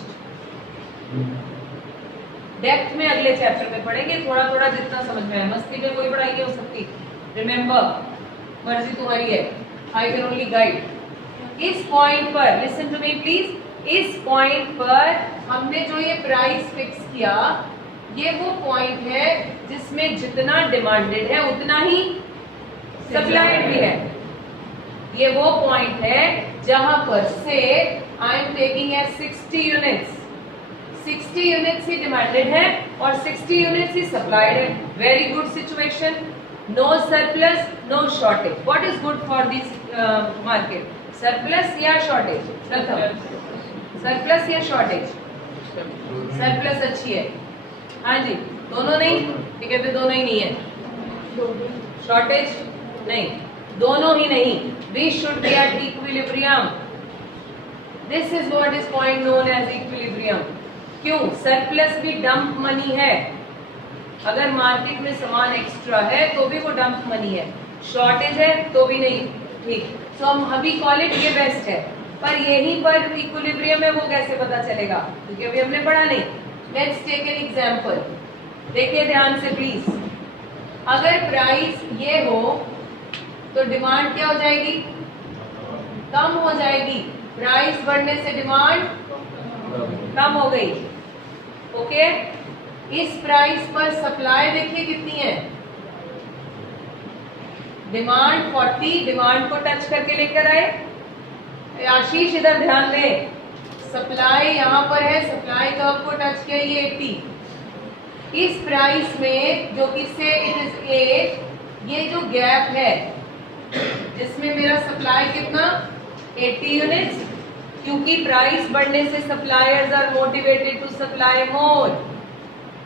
डेप्थ में अगले चैप्टर में पढ़ेंगे, थोड़ा थोड़ा जितना समझ में आए, मस्ती में कोई पढ़ाई नहीं हो सकती। रिमेम्बर, मर्जी तुम्हारी है, आई कैन ओनली गाइड। इस पॉइंट पर लिसन टू मी प्लीज, इस पॉइंट पर हमने जो ये प्राइस फिक्स किया, ये वो पॉइंट है जिसमें जितना डिमांडेड है उतना ही सप्लाइड भी है। ये वो पॉइंट है जहां पर से I am taking as 60 units, 60 units ही डिमांडेड है और 60 यूनिट्स ही सप्लाइड है. Very good situation. No surplus, no shortage. What is good for this market? Surplus या शॉर्टेज? प्रथम सरप्लस या शॉर्टेज? सरप्लस अच्छी है. हाँ जी, दोनों नहीं. ठीक है, दोनों ही नहीं है. शॉर्टेज नहीं, दोनों ही नहीं. We should be at equilibrium. This is what is point known as equilibrium. क्यों? सरप्लस भी डंप मनी है. अगर मार्केट में सामान एक्स्ट्रा है तो भी वो डंप मनी है. शॉर्टेज है तो भी नहीं. ठीक, तो हम अभी कॉल इट ये बेस्ट है, पर यहीं पर इक्विलिब्रियम है वो कैसे पता चलेगा? क्योंकि अभी हमने पढ़ा नहीं. Let's take an example. देखिए ध्यान से प्लीज. अगर प्राइस ये हो तो डिमांड क्या हो जाएगी? कम हो जाएगी. प्राइस बढ़ने से डिमांड कम हो गई. ओके, इस प्राइस पर सप्लाई देखिए कितनी है. डिमांड 40, डिमांड को टच करके लेकर आए. आशीष इधर ध्यान दे. सप्लाई यहाँ पर है, सप्लाई कर्व को टच किया, ये 80. इस प्राइस में जो कि से इट इज 8, ये जो गैप है जिसमें मेरा सप्लाई कितना 80 यूनिट्स, क्योंकि प्राइस बढ़ने से suppliers are motivated to supply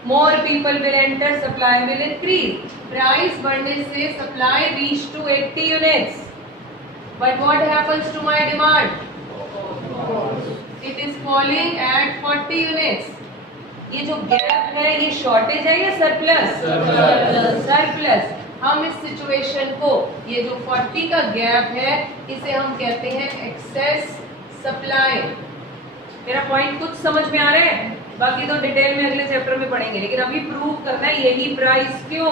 more people will enter, supply will increase. Price बढ़ने से supply reach to 80 units, but what happens to my demand? It is falling at 40 units. ये जो गैप है ये शॉर्टेज है या सरप्लस? सरप्लस. हम इस सिचुएशन को, ये जो 40 का गैप है, इसे हम कहते हैं एक्सेस सप्लाई. मेरा पॉइंट कुछ समझ में आ रहा है? बाकी तो डिटेल में अगले चैप्टर में पढ़ेंगे, लेकिन अभी प्रूव करना है यही प्राइस क्यों.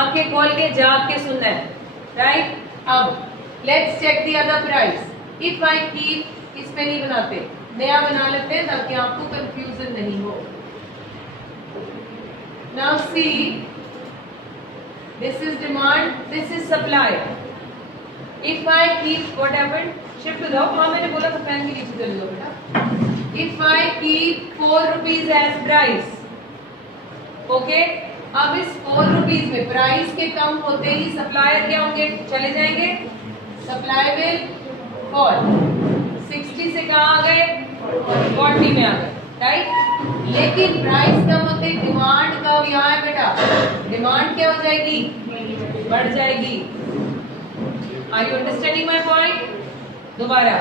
आंखें खोल के जाग के सुनना है. राइट. अब let's check the other price. If I keep, इस पे नहीं बनाते, नया बना लेते हैं ताकि आपको कंफ्यूजन नहीं हो. Now see, this is demand, this is supply. If I keep, what happened? Shift हो जाओ. हाँ, मैंने बोला था फैन के नीचे चले जाओ बेटा. If I keep 4 rupees as price, okay, अब इस 4 rupees में प्राइस के कम होते ही सप्लायर क्या होंगे? चले जाएंगे. Supply will fall. 60 से कहाँ आ गए? 40 में आ गए. राइट. लेकिन प्राइस कम होते ही डिमांड कब यहाँ है बेटा? डिमांड क्या हो जाएगी? बढ़ जाएगी. Are you understanding my point? दोबारा,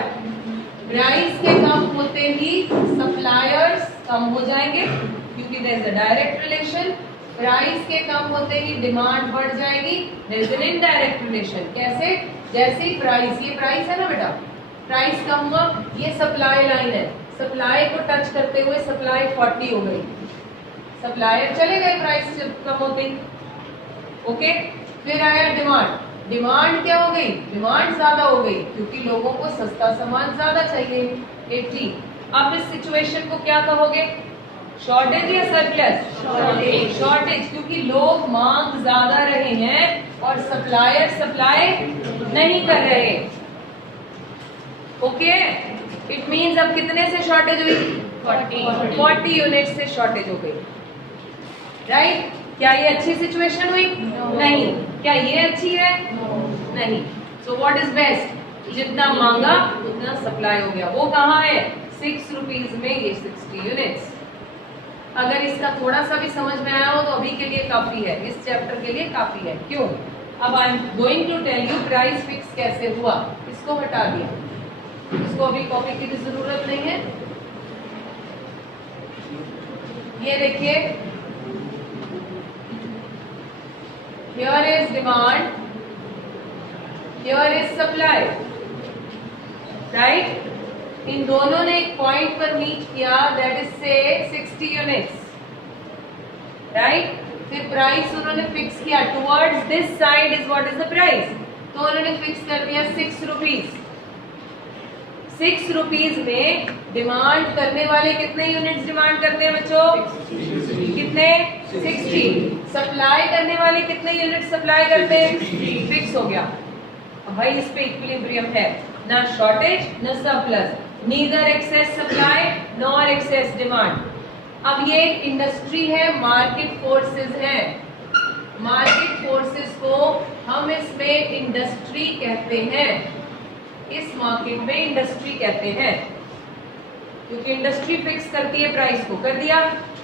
प्राइस के कम होते ही सप्लायर्स कम हो जाएंगे क्योंकि there is a direct relation. Price के कम होते ही डिमांड बढ़ जाएगी. There is an indirect relation. कैसे? जैसे ही प्राइस, ये प्राइस है ना बेटा, प्राइस कम हुआ, ये सप्लाई लाइन है, सप्लाई को टच करते हुए सप्लाई 40 हो गई. सप्लायर चले गए प्राइस कम होते ही. ओके, फिर आया डिमांड. डिमांड क्या हो गई? डिमांड ज्यादा हो गई क्योंकि लोगों को सस्ता सामान ज्यादा चाहिए. 80. अब इस सिचुएशन को क्या कहोगे? शॉर्टेज या सरप्लस? शॉर्टेज. शॉर्टेज, क्योंकि लोग मांग ज्यादा रहे हैं और सप्लायर सप्लाई नहीं कर रहे. ओके, इट मींस अब कितने से शॉर्टेज हुई? 40 यूनिट से शॉर्टेज हो गई. राइट. क्या ये अच्छी सिचुएशन हुई? नहीं. क्या ये अच्छी है? नहीं. So what is best? जितना मांगा उतना सप्लाई हो गया. वो कहाँ है? 6 रुपीज में ये 60 यूनिट्स. अगर इसका थोड़ा सा भी समझ में आया हो तो अभी के लिए काफी है, इस चैप्टर के लिए काफी है. क्यों? अब I am going to tell you price fix कैसे हुआ. इसको हटा दिया, इसको अभी कॉपी की भी जरूरत नहीं है. ये देखिए, here is demand, here is supply, right? इन दोनों ने एक पॉइंट पर मीट किया, that is say 60 units, right? फिर प्राइस उन्होंने फिक्स किया towards this side is what is the price, तो उन्होंने फिक्स कर दिया 6 रुपीज. 6 रुपीज में डिमांड करने वाले कितने यूनिट्स डिमांड करते हैं बच्चों? कितने? 60. सप्लाई करने वाले कितने यूनिट सप्लाई करते हैं? फिक्स हो गया. भाई इस पे इक्विलिब्रियम है, ना शॉर्टेज ना surplus. Neither excess supply nor excess demand. अब ये एक इंडस्ट्री है, मार्केट फोर्सेस है। मार्केट फोर्सेस को हम इसमें इंडस्ट्री कहते हैं, इस मार्केट में इंडस्ट्री कहते हैं, क्योंकि इंडस्ट्री फिक्स करती है प्राइस को। कर दिया।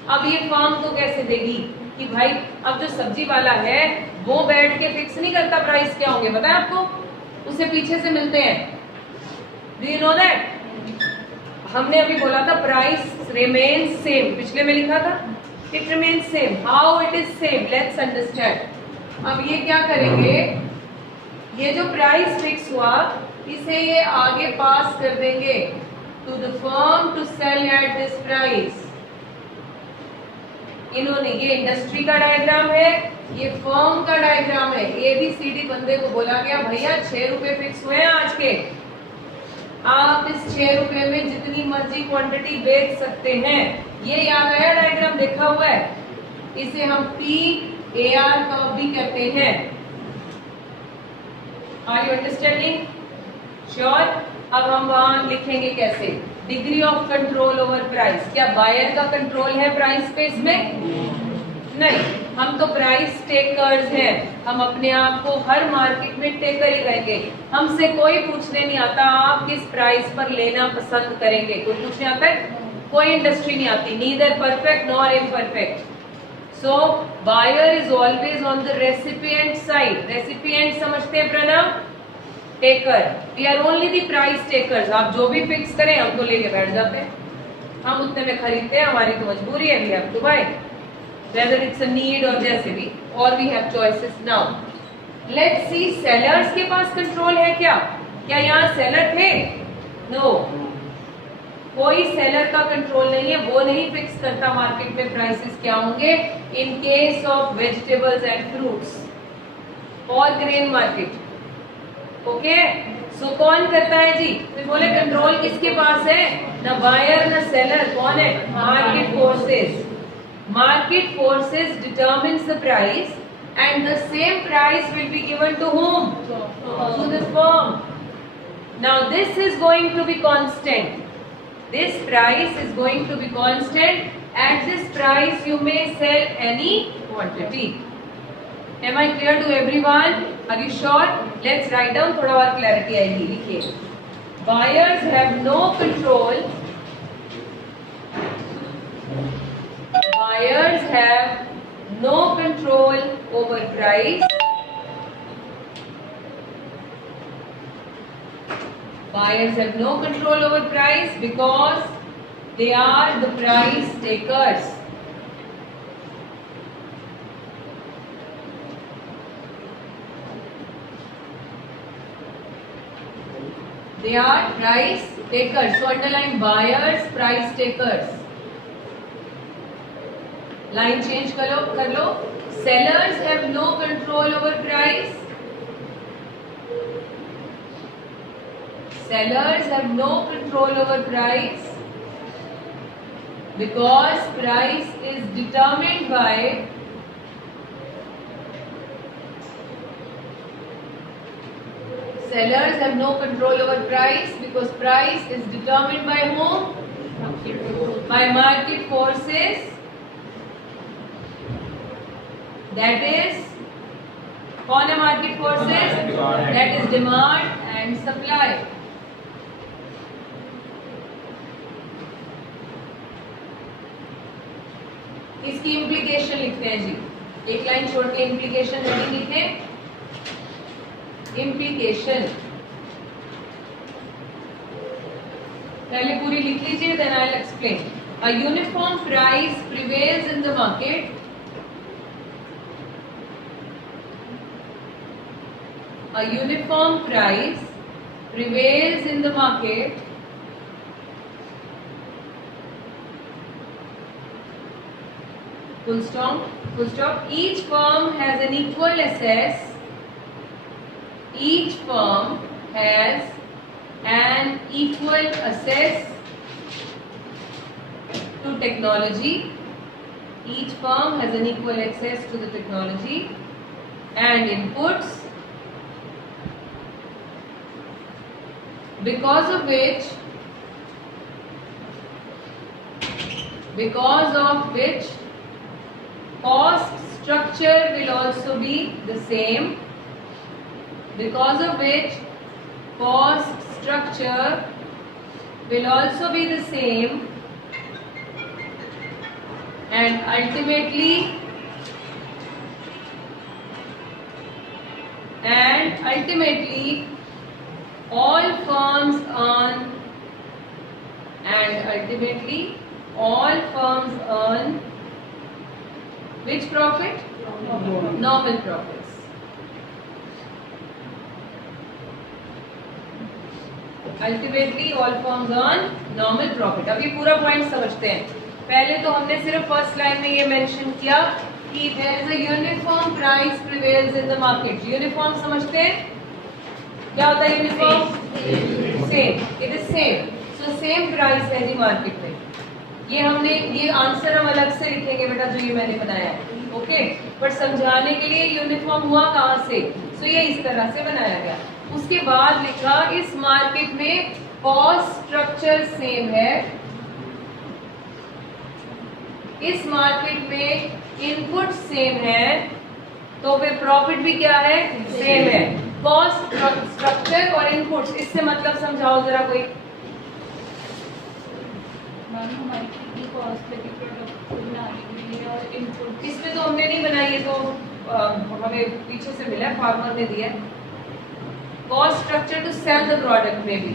अब ये फर्म को कैसे देगी कि भाई अब जो सब्जी वाला है वो बैठ के फिक्स नहीं करता प्राइस क्या होंगे, पता है आपको, उसे पीछे से मिलते हैं। Do you know that? हमने अभी बोला था प्राइस रिमेन सेम, पिछले में लिखा था it remain same. How it is same, let's understand. अब ये क्या करेंगे, ये जो प्राइस फिक्स हुआ इसे ये आगे पास कर देंगे to the firm to sell at this price. इन्होंने, ये इंडस्ट्री का डायग्राम है, ये फर्म का डायग्राम है। ABCD बंदे को बोला गया भैया 6 रुपए फिक्स हुए हैं आज के, आप इस 6 रुपए में जितनी मर्जी क्वांटिटी बेच सकते हैं। ये याद आया, डायग्राम देखा हुआ है। इसे हम PAR कर्व भी कहते हैं। Are you understanding? श्योर? अब हम वहां लिखेंगे कैसे, degree of control over price. क्या बायर का कंट्रोल है प्राइस पे इसमें? नहीं, हम तो प्राइस टेकर्स हैं। हम अपने आप को हर मार्केट में टेकर ही रहेंगे। हमसे कोई पूछने नहीं आता आप किस प्राइस पर लेना पसंद करेंगे। कोई पूछने आता है? कोई इंडस्ट्री नहीं आती, neither perfect nor imperfect. So buyer is always on the recipient side. Recipient समझते हैं Pranav? Taker. We are only the price takers. आप जो भी फिक्स करें हम तो लेके बैठ जाते हैं, हम उतने में खरीदते हैं, हमारी तो मजबूरी है, we have to buy, whether it's a need or जैसे भी, or we have choices now. Let's see, sellers के पास कंट्रोल है क्या? क्या यहाँ सेलर थे? No, कोई सेलर का कंट्रोल नहीं है, वो नहीं फिक्स करता मार्केट में प्राइसेस क्या होंगे। In case of vegetables and fruits और ग्रेन मार्केट, ओके। सो कौन करता है जी? फिर बोले कंट्रोल किसके पास है? ना बायर ना सेलर, कौन है? Market forces. Market forces determines the price and the same price will be given to whom? To the firm. Now this is going to be constant. This price is going to be constant. At this price you may sell any quantity. Am I clear to everyone? Are you sure? Let's write down, थोड़ा और clarity आएगी। लिखिए, buyers have no control. Buyers have no control over price. Buyers have no control over price because they are the price takers. They are price takers. So underline buyers, price takers. Line change कर लो। Sellers have no control over price. Sellers have no control over price because price is determined by sellers have no control over price because price is determined by whom? By market forces. That is, कौन है market forces? That is demand and supply. इसकी इम्प्लीकेशन लिखते हैं जी, एक लाइन छोड़ के इम्प्लीकेशन नहीं लिखे। इम्प्लीकेशन पहले पूरी लिख लीजिए, then I'll explain. A uniform price prevails in the market. A uniform price prevails in the market full stop, full stop. Each firm has an equal access. Each firm has an equal access to technology. Each firm has an equal access to the technology and inputs, because of which because of which cost structure will also be the same, because of which cost structure will also be the same, and ultimately all firms earn which profit? Normal profits. Ultimately all firms earn normal profit. अब ये पूरा पॉइंट समझते हैं. पहले तो हमने सिर्फ फर्स्ट लाइन में ये मेंशन किया कि there is a uniform price prevails in the market. Uniform समझते हैं? क्या होता है uniform? Same. It is same. So same price है दी मार्केट में. ये आंसर हम अलग से लिखेंगे बेटा जो ये मैंने बनाया है. ओके, बट समझाने के लिए यूनिफॉर्म हुआ कहाँ से? सो ये इस तरह से बनाया गया. उसके बाद लिखा इस मार्केट में कॉस्ट स्ट्रक्चर सेम है, इस मार्केट में इनपुट सेम है, तो फिर प्रॉफिट भी क्या है? सेम है. कॉस्ट स्ट्रक्चर और इनपुट्स, इससे मतलब समझाओ जरा कोई. इसमें तो हमने नहीं बनाई है, तो हमें पीछे से मिला, फार्मर ने दिया. Cost structure to sell the product में भी,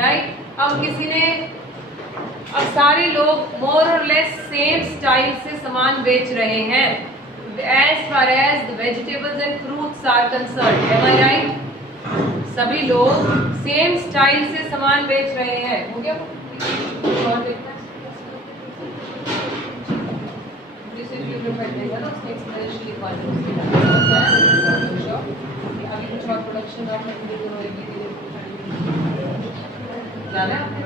राइट. अब किसी ने, अब सारे लोग मोर और लेस सेम स्टाइल से सामान बेच रहे हैं as far as the vegetables and fruits are concerned. Am I right? सभी लोग सेम स्टाइल से सामान बेच रहे हैं. हो गया? और देखना ना उसने एक्सप्लेनेशन लिखवा दी उसके बाद. अभी कुछ और प्रोडक्शन और जाना है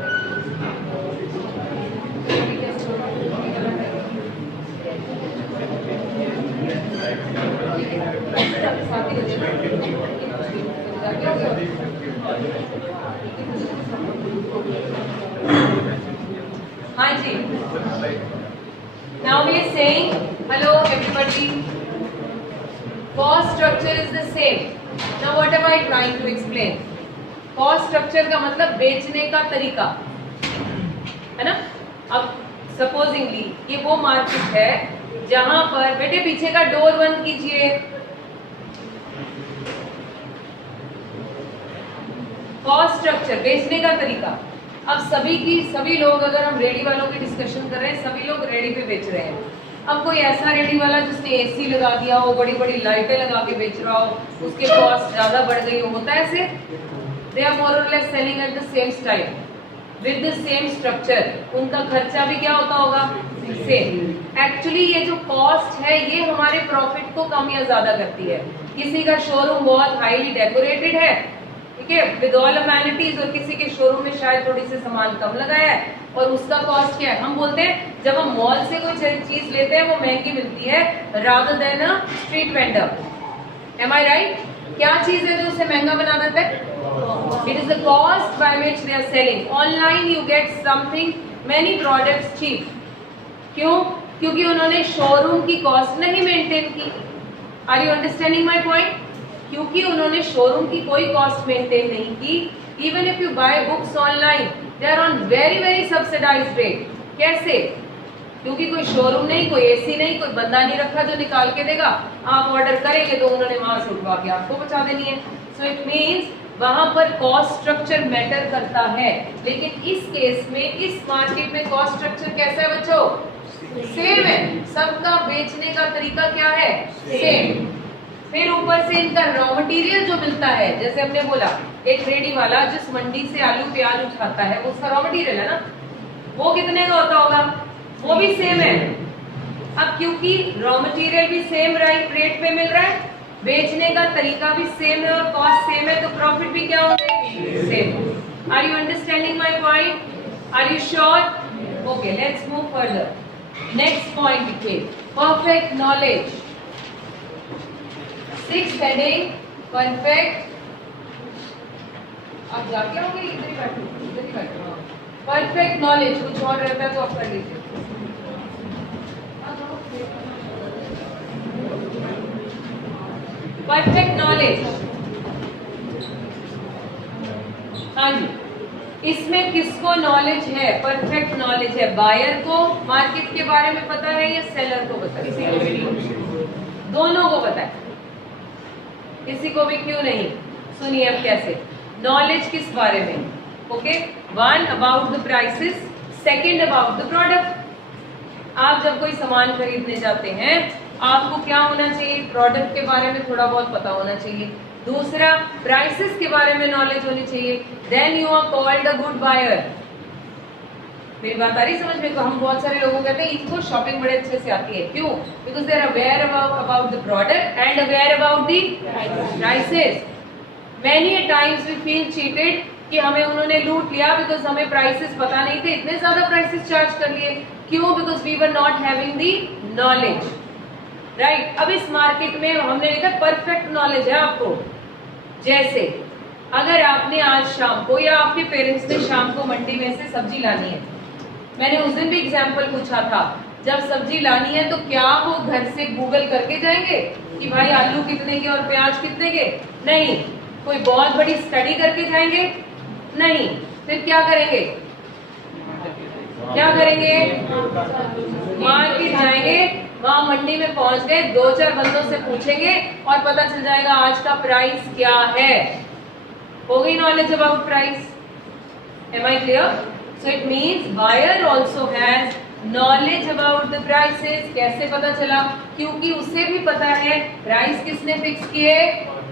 हाँ जी. Now we are saying, hello everybody, cost structure is the same. Now what am I trying to explain? Cost structure का मतलब बेचने का तरीका है ना. अब सपोजिंगली ये वो मार्केट है जहां पर, बेटे पीछे का डोर बंद कीजिए. कॉस्ट स्ट्रक्चर, बेचने का तरीका. अब सभी लोग, अगर हम रेडी वालों की डिस्कशन कर रहे हैं, सभी लोग रेडी पे बेच रहे हैं. अब कोई ऐसा रेडी वाला जिसने एसी लगा दिया हो, बड़ी बड़ी लाइटें लगा के बेच रहा हो, उसके कॉस्ट ज्यादा बढ़ गई हो, होता है ऐसे. दे आर मोर और less selling at the same style with the same structure. उनका खर्चा भी क्या होता होगा? सेम. एक्चुअली ये जो कॉस्ट है ये हमारे प्रॉफिट को कम या ज्यादा करती है. किसी का शोरूम बहुत हाईली डेकोरेटेड है, ठीक है, विद ऑल अमेनिटीज, और किसी के शोरूम में शायद थोड़ी सी सामान कम लगाया है, और उसका कॉस्ट क्या है? हम बोलते हैं जब हम मॉल से कोई चीज लेते हैं वो महंगी मिलती है rather than a street vendor. Am I right? क्या चीज है जो उसे महंगा बना देता है? It is the cost by which they are selling. Online you get something, many products cheap. क्यों? क्योंकि उन्होंने शोरूम की कॉस्ट नहीं मेंटेन की. Are you understanding my point? क्योंकि उन्होंने शोरूम की कोई कॉस्ट मेंटेन नहीं की. Even if you buy books online they are on very very subsidised rate. कैसे? क्योंकि कोई शोरूम नहीं, कोई एसी नहीं, कोई बंदा नहीं रखा जो निकाल के देगा. आप ऑर्डर करेंगे तो उन्होंने वहां से उठवा के आपको बचा देनी है. सो इट मीन्स वहां पर कॉस्ट स्ट्रक्चर मैटर करता है. लेकिन इस केस में, इस मार्केट में कॉस्ट स्ट्रक्चर कैसा है बच्चों? सेम है. सबका बेचने का तरीका क्या है? सेम. फिर ऊपर से इनका रॉ मटेरियल जो मिलता है, जैसे हमने बोला एक रेडी वाला जिस मंडी से आलू प्याज उठाता है वो उसका रॉ मटेरियल है ना, वो कितने का होता होगा? वो भी सेम है. अब क्योंकि रॉ मटेरियल भी सेम रेट पे मिल रहा है, बेचने का तरीका भी सेम है और कॉस्ट सेम है, तो प्रॉफिट भी क्या होंगे? Same. Are you understanding my point? Are you sure? Okay, let's move further. Next point लिखिए, perfect knowledge. 6th heading, perfect. आप जाके आओगे? इधर ही बैठो, इधर ही बैठो. परफेक्ट नॉलेज कुछ और रहता है तो आप कर लीजिए। परफेक्ट नॉलेज, हाँ जी, इसमें किसको नॉलेज है? परफेक्ट नॉलेज है। बायर को मार्केट के बारे में पता है या सेलर को पता है? किसी को भी, दोनों को पता है, किसी को भी क्यों नहीं? सुनिए अब कैसे। नॉलेज किस बारे में? Okay, one about the prices, second about the product. आप जब कोई सामान खरीदने जाते हैं आपको क्या होना चाहिए? प्रोडक्ट के बारे में थोड़ा बहुत पता होना चाहिए। दूसरा, प्राइसेस के बारे में नॉलेज होनी चाहिए। Then you are called a good buyer. मेरी बात आ रही समझ में? तो हम बहुत सारे लोगों कहते हैं इनको शॉपिंग बड़े अच्छे से आती है। क्यों? Because they are aware about the product and aware about the prices. Many a times we feel cheated कि हमें उन्होंने लूट लिया बिकॉज हमें प्राइसेस पता नहीं थे, इतने ज्यादा प्राइसेस चार्ज कर लिए। क्यों? Because we were not having the knowledge, right. अब इस मार्केट में हमने लिखा परफेक्ट नॉलेज है आपको। जैसे अगर आपने आज शाम को या आपके पेरेंट्स ने शाम को मंडी में से सब्जी लानी है, मैंने उस दिन भी एग्जाम्पल पूछा था, जब सब्जी लानी है तो क्या वो घर से गूगल करके जाएंगे कि भाई आलू कितने के और प्याज कितने के? नहीं। कोई बहुत बड़ी स्टडी करके जाएंगे? नहीं। फिर क्या करेंगे? क्या करेंगे? मार्केट जाएंगे, वहां मंडी में पहुंच गए, 2-4 बंदों से पूछेंगे और पता चल जाएगा आज का प्राइस क्या है। हो गई knowledge about price. Am I clear? So it means buyer also has knowledge about the prices. कैसे पता चला? क्योंकि उसे भी पता है प्राइस किसने फिक्स किए?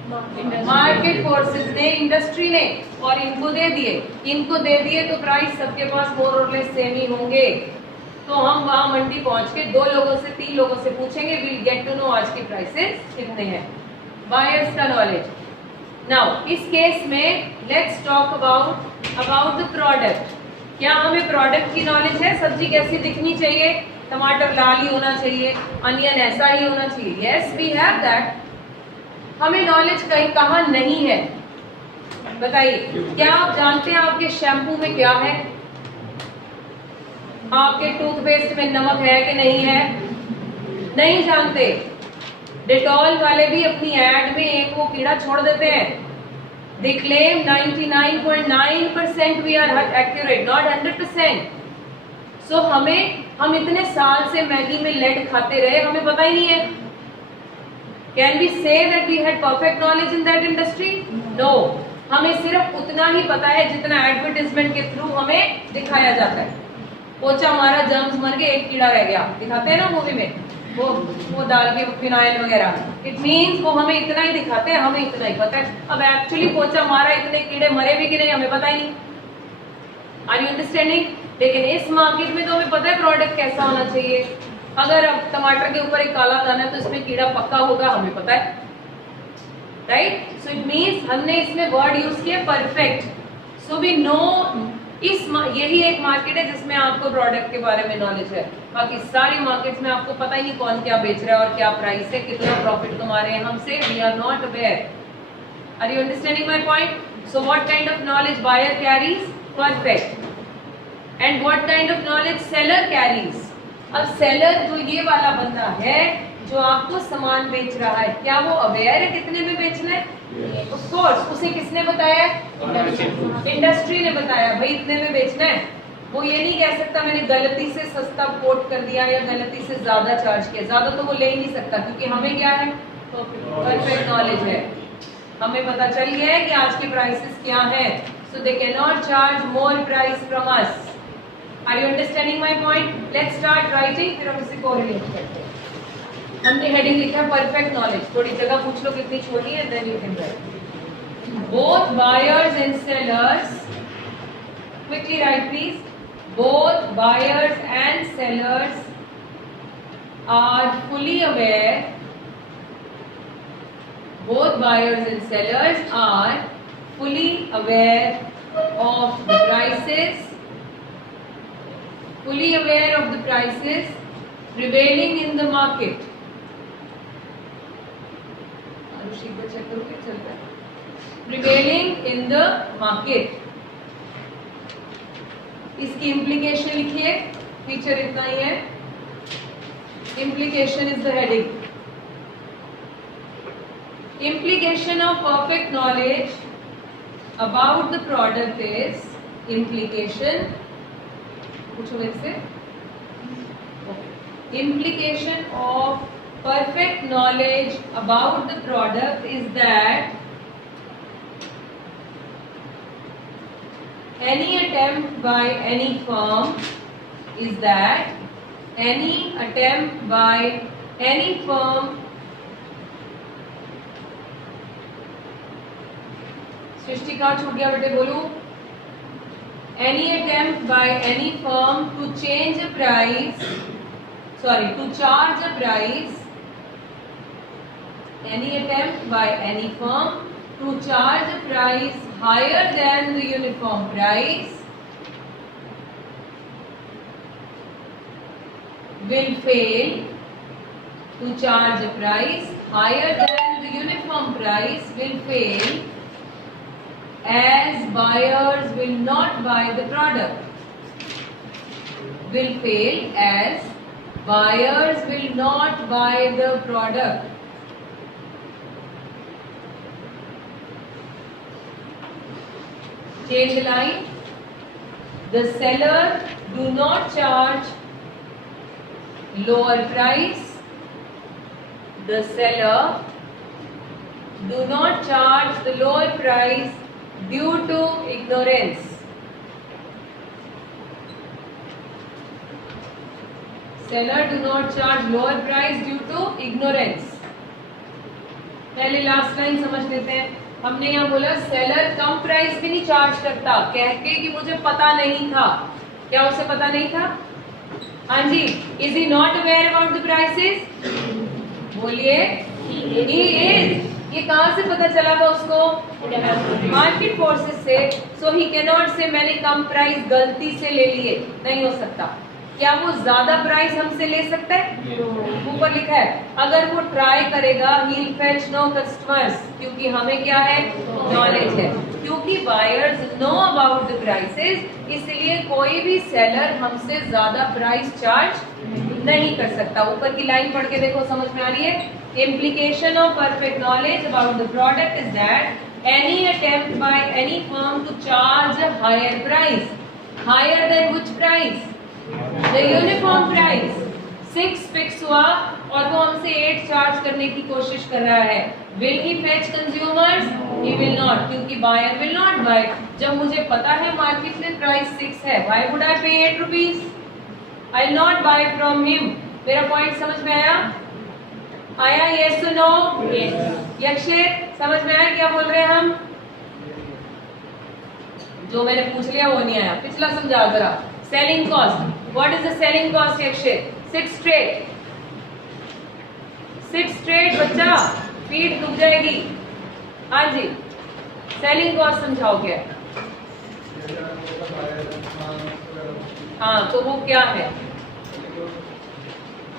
मार्केट फोर्सेस ने, इंडस्ट्री ने, और इनको दे दिए। इनको दे दिए तो प्राइस सबके पास मोर और लेस सेम ही होंगे। तो हम वहां मंडी पहुंच के 2 लोगों से 3 लोगों से पूछेंगे, वील गेट टू नो आज के प्राइसेस कितने हैं। बायर्स का नॉलेज। नाउ इस केस में let's talk about the product. क्या हमें प्रोडक्ट की नॉलेज है? सब्जी कैसी दिखनी चाहिए? टमाटर लाल ही होना चाहिए, अनियन ऐसा ही होना चाहिए। Yes we have that. हमें नॉलेज कहीं कहाँ नहीं है? बताइए, क्या आप जानते हैं आपके शैम्पू में क्या है? आपके टूथपेस्ट में नमक है कि नहीं है? नहीं जानते। डेटॉल वाले भी अपनी एड में एक वो कीड़ा छोड़ देते हैं। They claim 99.9% we are accurate, not 100%। So हम इतने साल से मैगी में लेड खाते रहे, हमें पता ही नहीं है। Can we say that we had perfect knowledge in that industry? No. हमें सिर्फ उतना ही पता है जितना एडवर्टाइजमेंट के थ्रू हमें दिखाया जाता है। पोचा मारा, जर्म्स मर गए, एक कीड़ा रह गया, दिखाते हैं ना मूवी में, वो डाल के फिनाइल वगैरह। इट मीन्स वो हमें इतना ही दिखाते हैं, हमें इतना ही पता है। अब एक्चुअली पोचा मारा, इतने कीड़े मरे भी कि नहीं हमें पता ही नहीं। Are you understanding? लेकिन इस मार्केट में तो हमें पता है प्रोडक्ट कैसा होना चाहिए। अगर अब टमाटर के ऊपर एक काला दाना है तो इसमें कीड़ा पक्का होगा, हमें पता है, राइट। सो इट मीन्स हमने इसमें वर्ड यूज किया परफेक्ट। सो वी नो यही एक मार्केट है जिसमें आपको प्रोडक्ट के बारे में नॉलेज है। बाकी सारी मार्केट्स में आपको पता ही नहीं कौन क्या बेच रहा है और क्या प्राइस है, कितना प्रॉफिट कमा रहे हैं हमसे। We are not aware. Are you understanding my point? So what kind of knowledge buyer carries? Perfect. And what kind of knowledge seller carries? अब सेलर जो ये वाला बंदा है जो आपको सामान बेच रहा है, क्या वो अवेयर है कितने में बेचना है? Of course. उसे किसने बताया? इंडस्ट्री ने बताया, भाई इतने में बेचना है। वो ये नहीं कह सकता मैंने गलती से सस्ता कोट कर दिया या गलती से ज्यादा चार्ज किया। ज्यादा तो वो ले ही नहीं सकता, क्योंकि हमें क्या है? परफेक्ट नॉलेज है। हमें पता चल गया है कि आज के प्राइसेस क्या हैं। So they can not charge more price from us. Are you understanding my point? Let's start writing, फिर हम इसे कोरिलेट करते हैं। हमने हेडिंग लिखा है परफेक्ट नॉलेज। थोड़ी जगह पूछ लो कितनी छोटी है, then you can write. Both buyers and sellers, quickly write please. Both buyers and sellers are fully aware, both buyers and sellers are fully aware of the prices, fully aware of the prices prevailing in the market. Prevailing in the market. इसकी इम्प्लीकेशन लिखिए, फीचर इतना ही है, implication is the heading. Implication of perfect knowledge about the product is implication. पूछो मेरे से। Implication of perfect knowledge about the product is that any attempt by any firm सृष्टि कहाँ छूट गया बेटे, बोलो। Any attempt by any firm to charge a price higher than the uniform price will fail. To charge a price higher than the uniform price will fail as buyers will not buy the product. Will fail as buyers will not buy the product. Change the line. The seller do not charge lower price. The seller do not charge the lower price due to ignorance. Seller do not charge lower price due to ignorance. पहले लास्ट लाइन समझ लेते हैं। हमने यहाँ बोला सेलर कम प्राइस भी नहीं चार्ज करता, कह के कि मुझे पता नहीं था। क्या उसे पता नहीं था? हाँ जी। Is he not aware about the prices? बोलिए। He is. ये कहाँ से पता चला था उसको? मार्केट फोर्सेस से। सो ही कैन नॉट से मैंने कम प्राइस गलती से ले लिए, नहीं हो सकता। क्या वो ज्यादा प्राइस हमसे ले सकता है? ऊपर लिखा है अगर वो ट्राई करेगा he'll fetch no customers, क्योंकि हमें क्या है? नॉलेज है। क्योंकि buyers know about the prices, इसलिए कोई भी सेलर हमसे ज्यादा प्राइस चार्ज नहीं कर सकता। ऊपर की लाइन पढ़ के देखो, समझ में आ रही है? Implication of perfect knowledge about the product is that any attempt by any firm to charge a higher price, higher than which price? The uniform price। 6 fix हुआ और वो हमसे 8 चार्ज करने की कोशिश कर रहा है। Will he fetch consumers? He will not, क्योंकि buyer will not buy। जब मुझे पता है मार्केट में प्राइस 6 है, why would I pay 8 rupees? I'll not buy from him। मेरा पॉइंट समझ में आया? आया? yes to no? yes। यक्षित समझ में आया क्या बोल रहे हैं हम? जो मैंने पूछ लिया वो नहीं आया, पिछला समझाओ जरा। Selling cost, what is the selling cost यक्षित? 6 स्ट्रेट बच्चा, पीठ दुख जाएगी। हाँ जी, सेलिंग कॉस्ट समझाओ क्या? हाँ तो वो क्या है?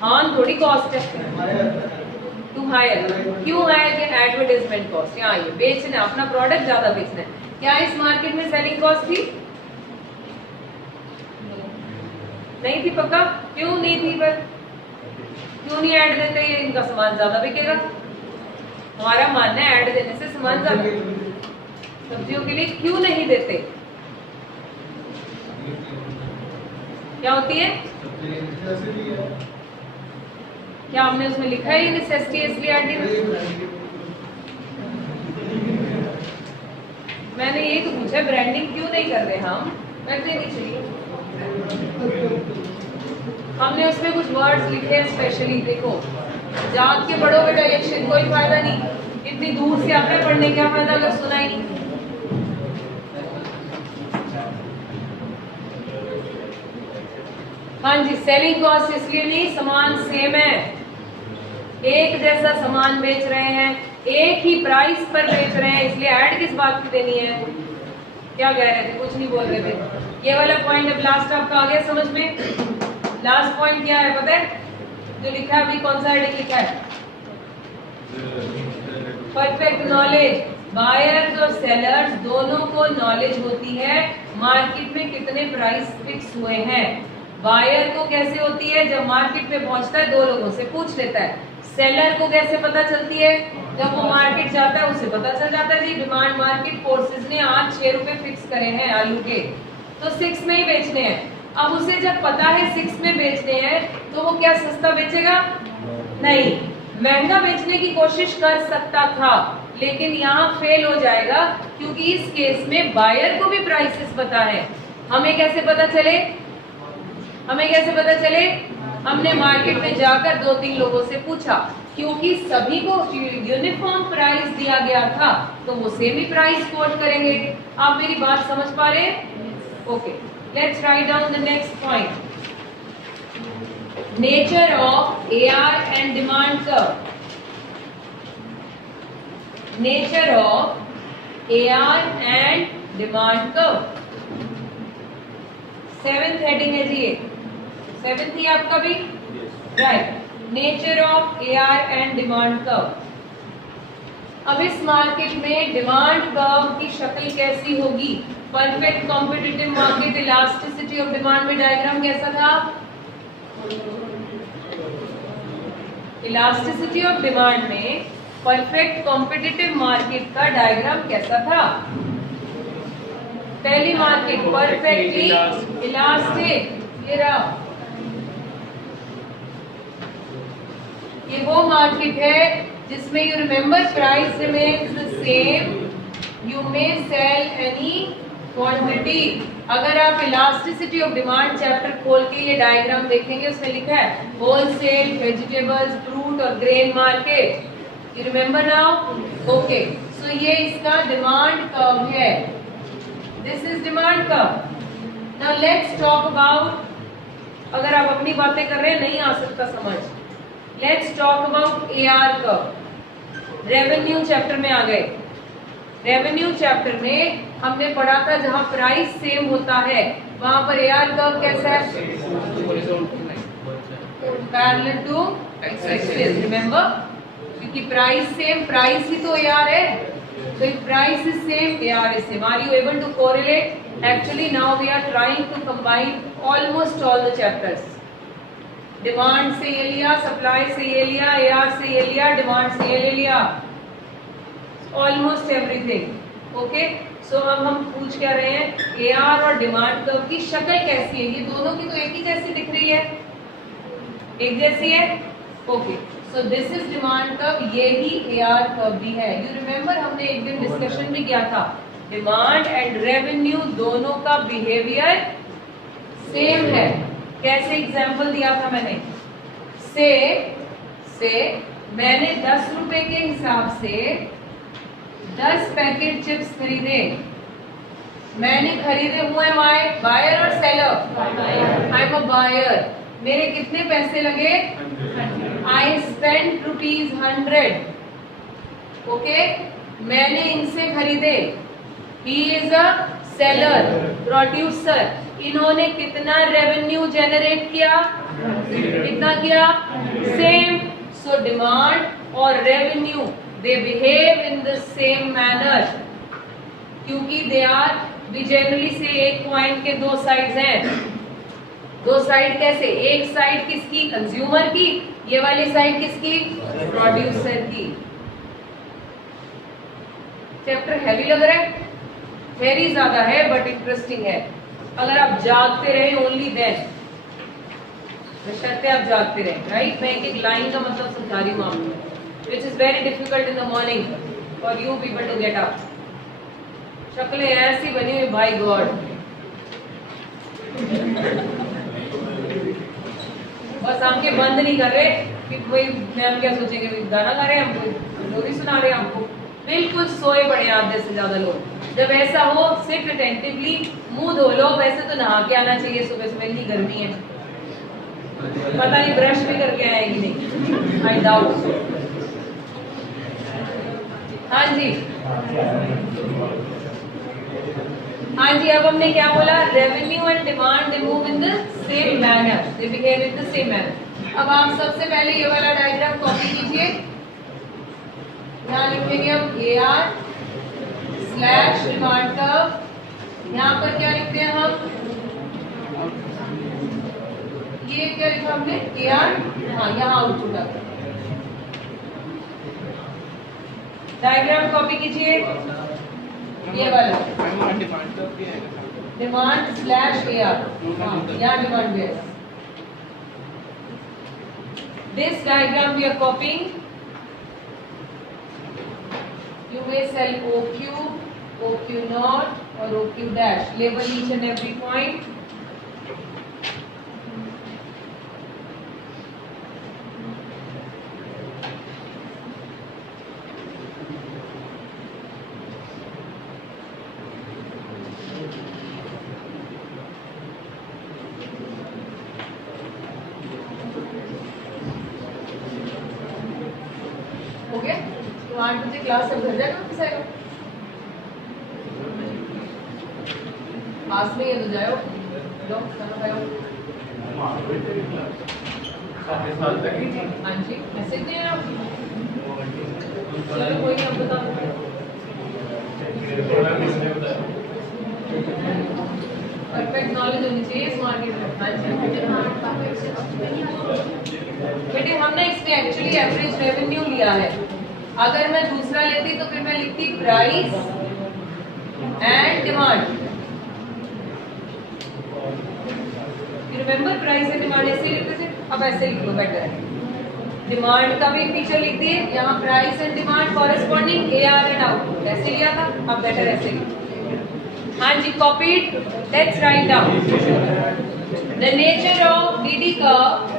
हाँ थोड़ी कॉस्ट है। टू हायर, क्यों हायर के? Advertisement cost. यहाँ ये बेचना, अपना प्रोडक्ट ज्यादा बेचना है। क्या इस मार्केट में सेलिंग कॉस्ट थी? नहीं थी। पक्का? क्यों नहीं थी? पर क्यों नहीं ऐड देते? ये इनका सामान ज्यादा बिकेगा। हमारा मानना है ऐड देने से सामान ज्यादा। सब्जियों के लिए क्यों नहीं देते? क्या होती है? क्या हमने उसमें लिखा है ये नेसेसिटी इसलिए ऐड नहीं? मैंने ये तो पूछा ब्रांडिंग क्यों नहीं कर रहे हम? मैं तो नहीं चाहिए। हमने उसमें कुछ वर्ड्स लिखे हैं स्पेशली। देखो, जाग के पढ़ो बेटा, यक्षित कोई फायदा नहीं। इतनी दूर से आपने पढ़ने क्या फायदा अगर सुना ही नहीं। हाँ जी, सेलिंग कॉस्ट इसलिए नहीं, सामान सेम है, एक जैसा सामान बेच रहे हैं, एक ही प्राइस पर बेच रहे हैं, इसलिए ऐड किस बात की देनी है? क्या कह रहे थे? कुछ नहीं बोल रहे थे। ये वाला पॉइंट अब लास्ट आपका आ गया समझ में? लास्ट पॉइंट क्या है पता है? जो लिखा है अभी, कौन सा हेडिंग लिखा है? परफेक्ट नॉलेज बायर्स और सेलर्स दोनों को नॉलेज होती है मार्केट में कितने प्राइस फिक्स हुए हैं। बायर को कैसे होती है, जब मार्केट में पहुंचता है 2 लोगों से पूछ लेता है। सेलर को कैसे पता चलती है, जब वो मार्केट जाता है उसे पता चल जाता है जी डिमांड मार्केट फोर्सेस ने आज 6 रुपए फिक्स करे हैं आलू के, तो 6 में ही बेचने हैं। अब उसे जब पता है 6 में बेचने हैं तो वो क्या सस्ता बेचेगा, नहीं, महंगा बेचने की कोशिश कर सकता था, लेकिन यहाँ फेल हो जाएगा क्योंकि इस केस में बायर को भी प्राइसेस पता है। हमें कैसे पता चले, हमें कैसे पता चले, हमने मार्केट में जाकर 2-3 लोगों से पूछा, क्योंकि सभी को यूनिफॉर्म प्राइस दिया गया था तो वो सेम ही प्राइस कोट करेंगे। आप मेरी बात समझ पा रहे हैं? Okay, let's write down the next point. Nature of AR and demand curve. Nature of AR and demand curve 7th heading है जी, ये 7th ही आपका भी right. Nature of AR and demand curve. अब इस मार्केट में डिमांड कर्व की शक्ल कैसी होगी, perfect competitive market, elasticity of demand में डायग्राम कैसा था, इलास्टिसिटी ऑफ डिमांड में परफेक्ट कॉम्पिटिटिव मार्केट का डायग्राम कैसा था, पहली मार्केट परफेक्टली इलास्टिक, ये रहा, ये वो मार्केट है जिसमें you remember price remains the same, you may sell any quantity. अगर आप इलास्टिसिटी ऑफ डिमांड चैप्टर खोल के ये डायग्राम देखेंगे, उसमें लिखा है होलसेल, वेजिटेबल्स, फ्रूट और grain market, you remember now, okay. So ये इसका डिमांड कर्व है, this is demand curve. Now let's talk about, अगर आप अपनी बातें कर रहे हैं नहीं आ सकता समझ, let's talk about AR curve. Revenue chapter में आ गए, रेवेन्यू चैप्टर में हमने पढ़ा था जहां प्राइस सेम होता है वहां पर AR कर्व कैसा है, पैरेलल टू एक्सिस, रिमेंबर, क्योंकि प्राइस सेम, प्राइस ही तो AR है, so if price is same, AR is same. Are you able to correlate? Actually now we are trying to combine almost all the chapters. Demand से ये लिया, सप्लाई से ये लिया, AR से ये लिया, डिमांड से ये ले लिया, ऑलमोस्ट एवरीथिंग, ओके। सो अब हम पूछ क्या रहे हैं, AR और डिमांड कर्व की शक्ल कैसी है, ये दोनों की तो एक ही जैसी दिख रही है, एक जैसी है, okay. So this is demand curve, ये ही AR कर्व भी है। यू रिमेंबर हमने एक दिन डिस्कशन भी किया था, डिमांड एंड रेवेन्यू दोनों का बिहेवियर सेम है। कैसे एग्जाम्पल दिया था मैंने, से मैंने 10 रुपए के हिसाब से 10 पैकेट चिप्स खरीदे, मैंने खरीदे, हु एम आई, बायर और seller, I am a buyer, मेरे कितने पैसे लगे, आई स्पेंड ₹100, ओके। मैंने इनसे खरीदे, he is a seller, producer, इन्होंने कितना रेवेन्यू जनरेट किया, कितना किया, सेम। सो डिमांड और revenue they behave in the same manner, क्योंकि दे आर, वी जनरली से एक कॉइन के 2 साइड्स हैं। 2 साइड कैसे, एक साइड किसकी, कंज्यूमर की, ये वाली साइड किसकी, प्रोड्यूसर की। चैप्टर हैवी लग रहा है, वेरी ज्यादा है बट इंटरेस्टिंग है। अगर आप जागते रहे ओनली देन, बशर्ते आप जागते रहे, राइट। मैं एक लाइन का मतलब समझा रही हूँ आपको, which is very difficult in the morning for you people to get up. शक्लें ऐसी बनी हुई, बाय गॉड, बस आंखें बंद नहीं कर रहे कि कोई मैम क्या सोचेंगे, गाना गा रहे हैं हम, कोई स्टोरी सुना रहे हैं हमको, बिल्कुल सोए पड़े आधे से ज्यादा लोग। जब ऐसा हो सिट अटेंटिवली, मुंह धो लो, वैसे तो नहा के आना चाहिए, सुबह सुबह इतनी गर्मी है, पता नहीं ब्रश भी करके आएगी नहीं, आई डाउट। हाँ जी, हाँ जी, अब हमने क्या बोला, revenue and demand they move in the same manner, they behave in the same manner. अब आप सबसे पहले ये वाला डायग्राम कॉपी कीजिए, यहाँ लिखेंगे हम AR स्लैश डिमांड कर्व, यहाँ पर क्या लिखते हैं हम, ये क्या लिखा हमने AR, हाँ यहाँ आउटपुट आ गया। डायग्राम कॉपी कीजिए, ये वाला डिमांड स्लैश AR, हाँ यहाँ डिमांड भी है। This diagram we are copying. You may sell OQ, OQ naught or OQ dash. Label each and every point. हो गया? तो 8 बजे क्लास सब घर जाना वापस आएगा? पास में ही है तो जाओ, लो खाना खाओ। हाँ जी, मैसेज नहीं है आप? चलो कोई नहीं, अब बताओ। परफेक्ट नॉलेज होनी चाहिए इस मार्केट में। हाँ जी बेटे, हमने इसमें एक्चुअली एवरेज रेवेन्यू लिया है। अगर मैं दूसरा लेती तो फिर मैं लिखती price and demand. Remember price and demand ऐसे लिखते थे, अब ऐसे लिख लो, बेटर है। डिमांड का भी फीचर लिख दिए, यहाँ price and demand corresponding AR and output ऐसे लिया था, अब बेटर ऐसे लिख। हाँ जी, copied. Let's write down the nature of DD curve.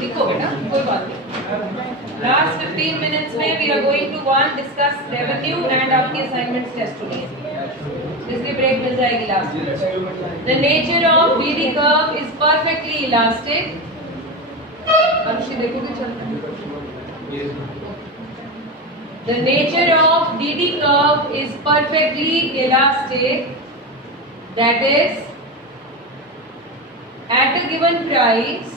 लिखो बेटा, कोई बात नहीं। लास्ट 15 मिनट्स में we are going to one discuss revenue and आपकी असाइनमेंट्स टेस्ट होनी है, इसलिए ब्रेक मिल जाएगी लास्ट में। The nature of DD curve is perfectly elastic. Anushree देखोगे, चलता है। The nature of DD curve is perfectly elastic, that is, at a given price,